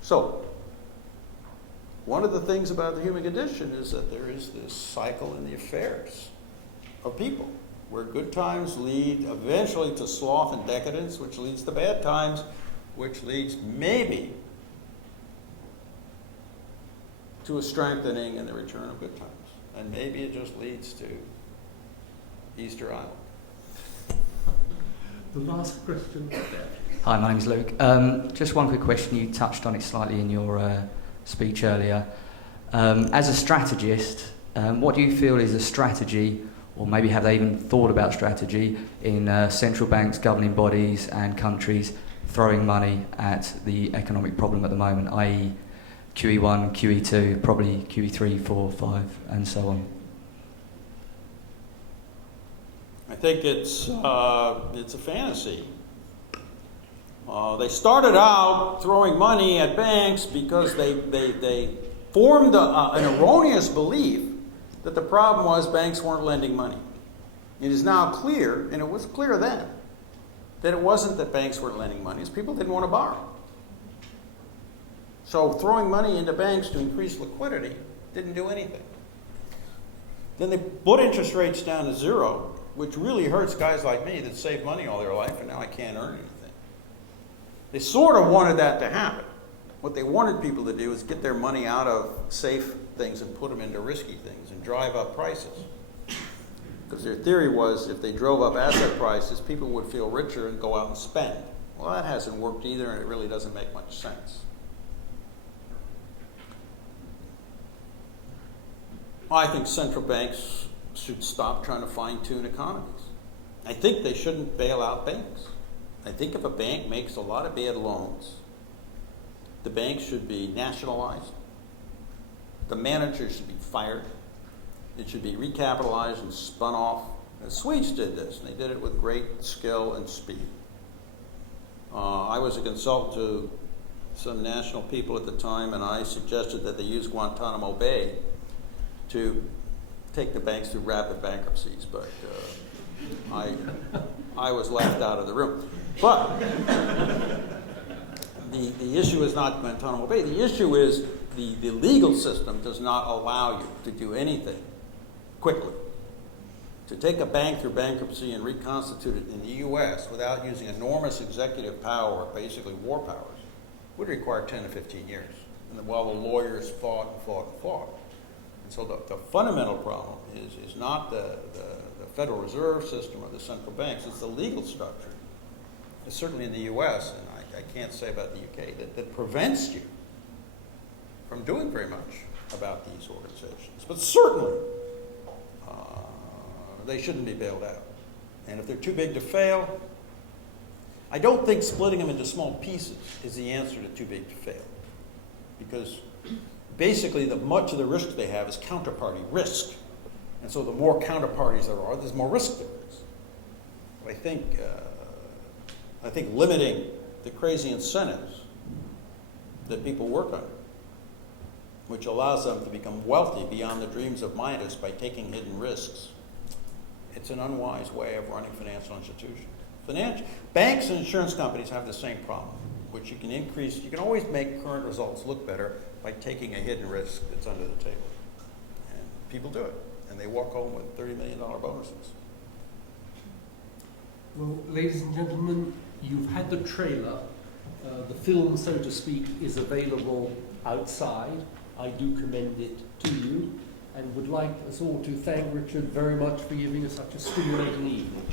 So, one of the things about the human condition is that there is this cycle in the affairs of people, where good times lead eventually to sloth and decadence, which leads to bad times, which leads maybe to a strengthening and the return of good times. And maybe it just leads to Easter Island. The last question there. Hi, my name's Luke. Just one quick question. You touched on it slightly in your speech earlier. As a strategist, what do you feel is a strategy, or maybe have they even thought about strategy, in central banks, governing bodies and countries throwing money at the economic problem at the moment, i.e. QE1, QE2, probably QE3, 4, 5, and so on? I think it's a fantasy. They started out throwing money at banks because they formed an erroneous belief that the problem was banks weren't lending money. It is now clear, and it was clear then, that it wasn't that banks weren't lending money, it's people didn't want to borrow. So throwing money into banks to increase liquidity didn't do anything. Then they put interest rates down to 0, which really hurts guys like me that saved money all their life and now I can't earn anything. They sort of wanted that to happen. What they wanted people to do is get their money out of safe things and put them into risky things and drive up prices. Because their theory was if they drove up asset prices, people would feel richer and go out and spend. Well, that hasn't worked either, and it really doesn't make much sense. I think central banks should stop trying to fine-tune economies. I think they shouldn't bail out banks. I think if a bank makes a lot of bad loans, the bank should be nationalized. The manager should be fired. It should be recapitalized and spun off. The Swedes did this, and they did it with great skill and speed. I was a consultant to some national people at the time, and I suggested that they use Guantanamo Bay to take the banks through rapid bankruptcies, but I was laughed out of the room. But the issue is not Guantanamo Bay. The issue is the legal system does not allow you to do anything quickly. To take a bank through bankruptcy and reconstitute it in the U.S. without using enormous executive power, basically war powers, would require 10 to 15 years. And while the lawyers fought and fought and fought. And so the fundamental problem is not the Federal Reserve System or the central banks, it's the legal structure. It's certainly in the U.S., and I can't say about the U.K., that prevents you from doing very much about these organizations. But certainly, they shouldn't be bailed out. And if they're too big to fail, I don't think splitting them into small pieces is the answer to too big to fail. Because basically, much of the risk they have is counterparty risk. And so the more counterparties there are, there's more risk there is. But I think limiting the crazy incentives that people work under, which allows them to become wealthy beyond the dreams of Midas by taking hidden risks, it's an unwise way of running financial institutions. Banks and insurance companies have the same problem, which you can always make current results look better by taking a hidden risk that's under the table. And people do it, and they walk home with $30 million bonuses. Well, ladies and gentlemen, you've had the trailer. The film, so to speak, is available outside. I do commend it to you, and would like us all to thank Richard very much for giving us such a stimulating evening.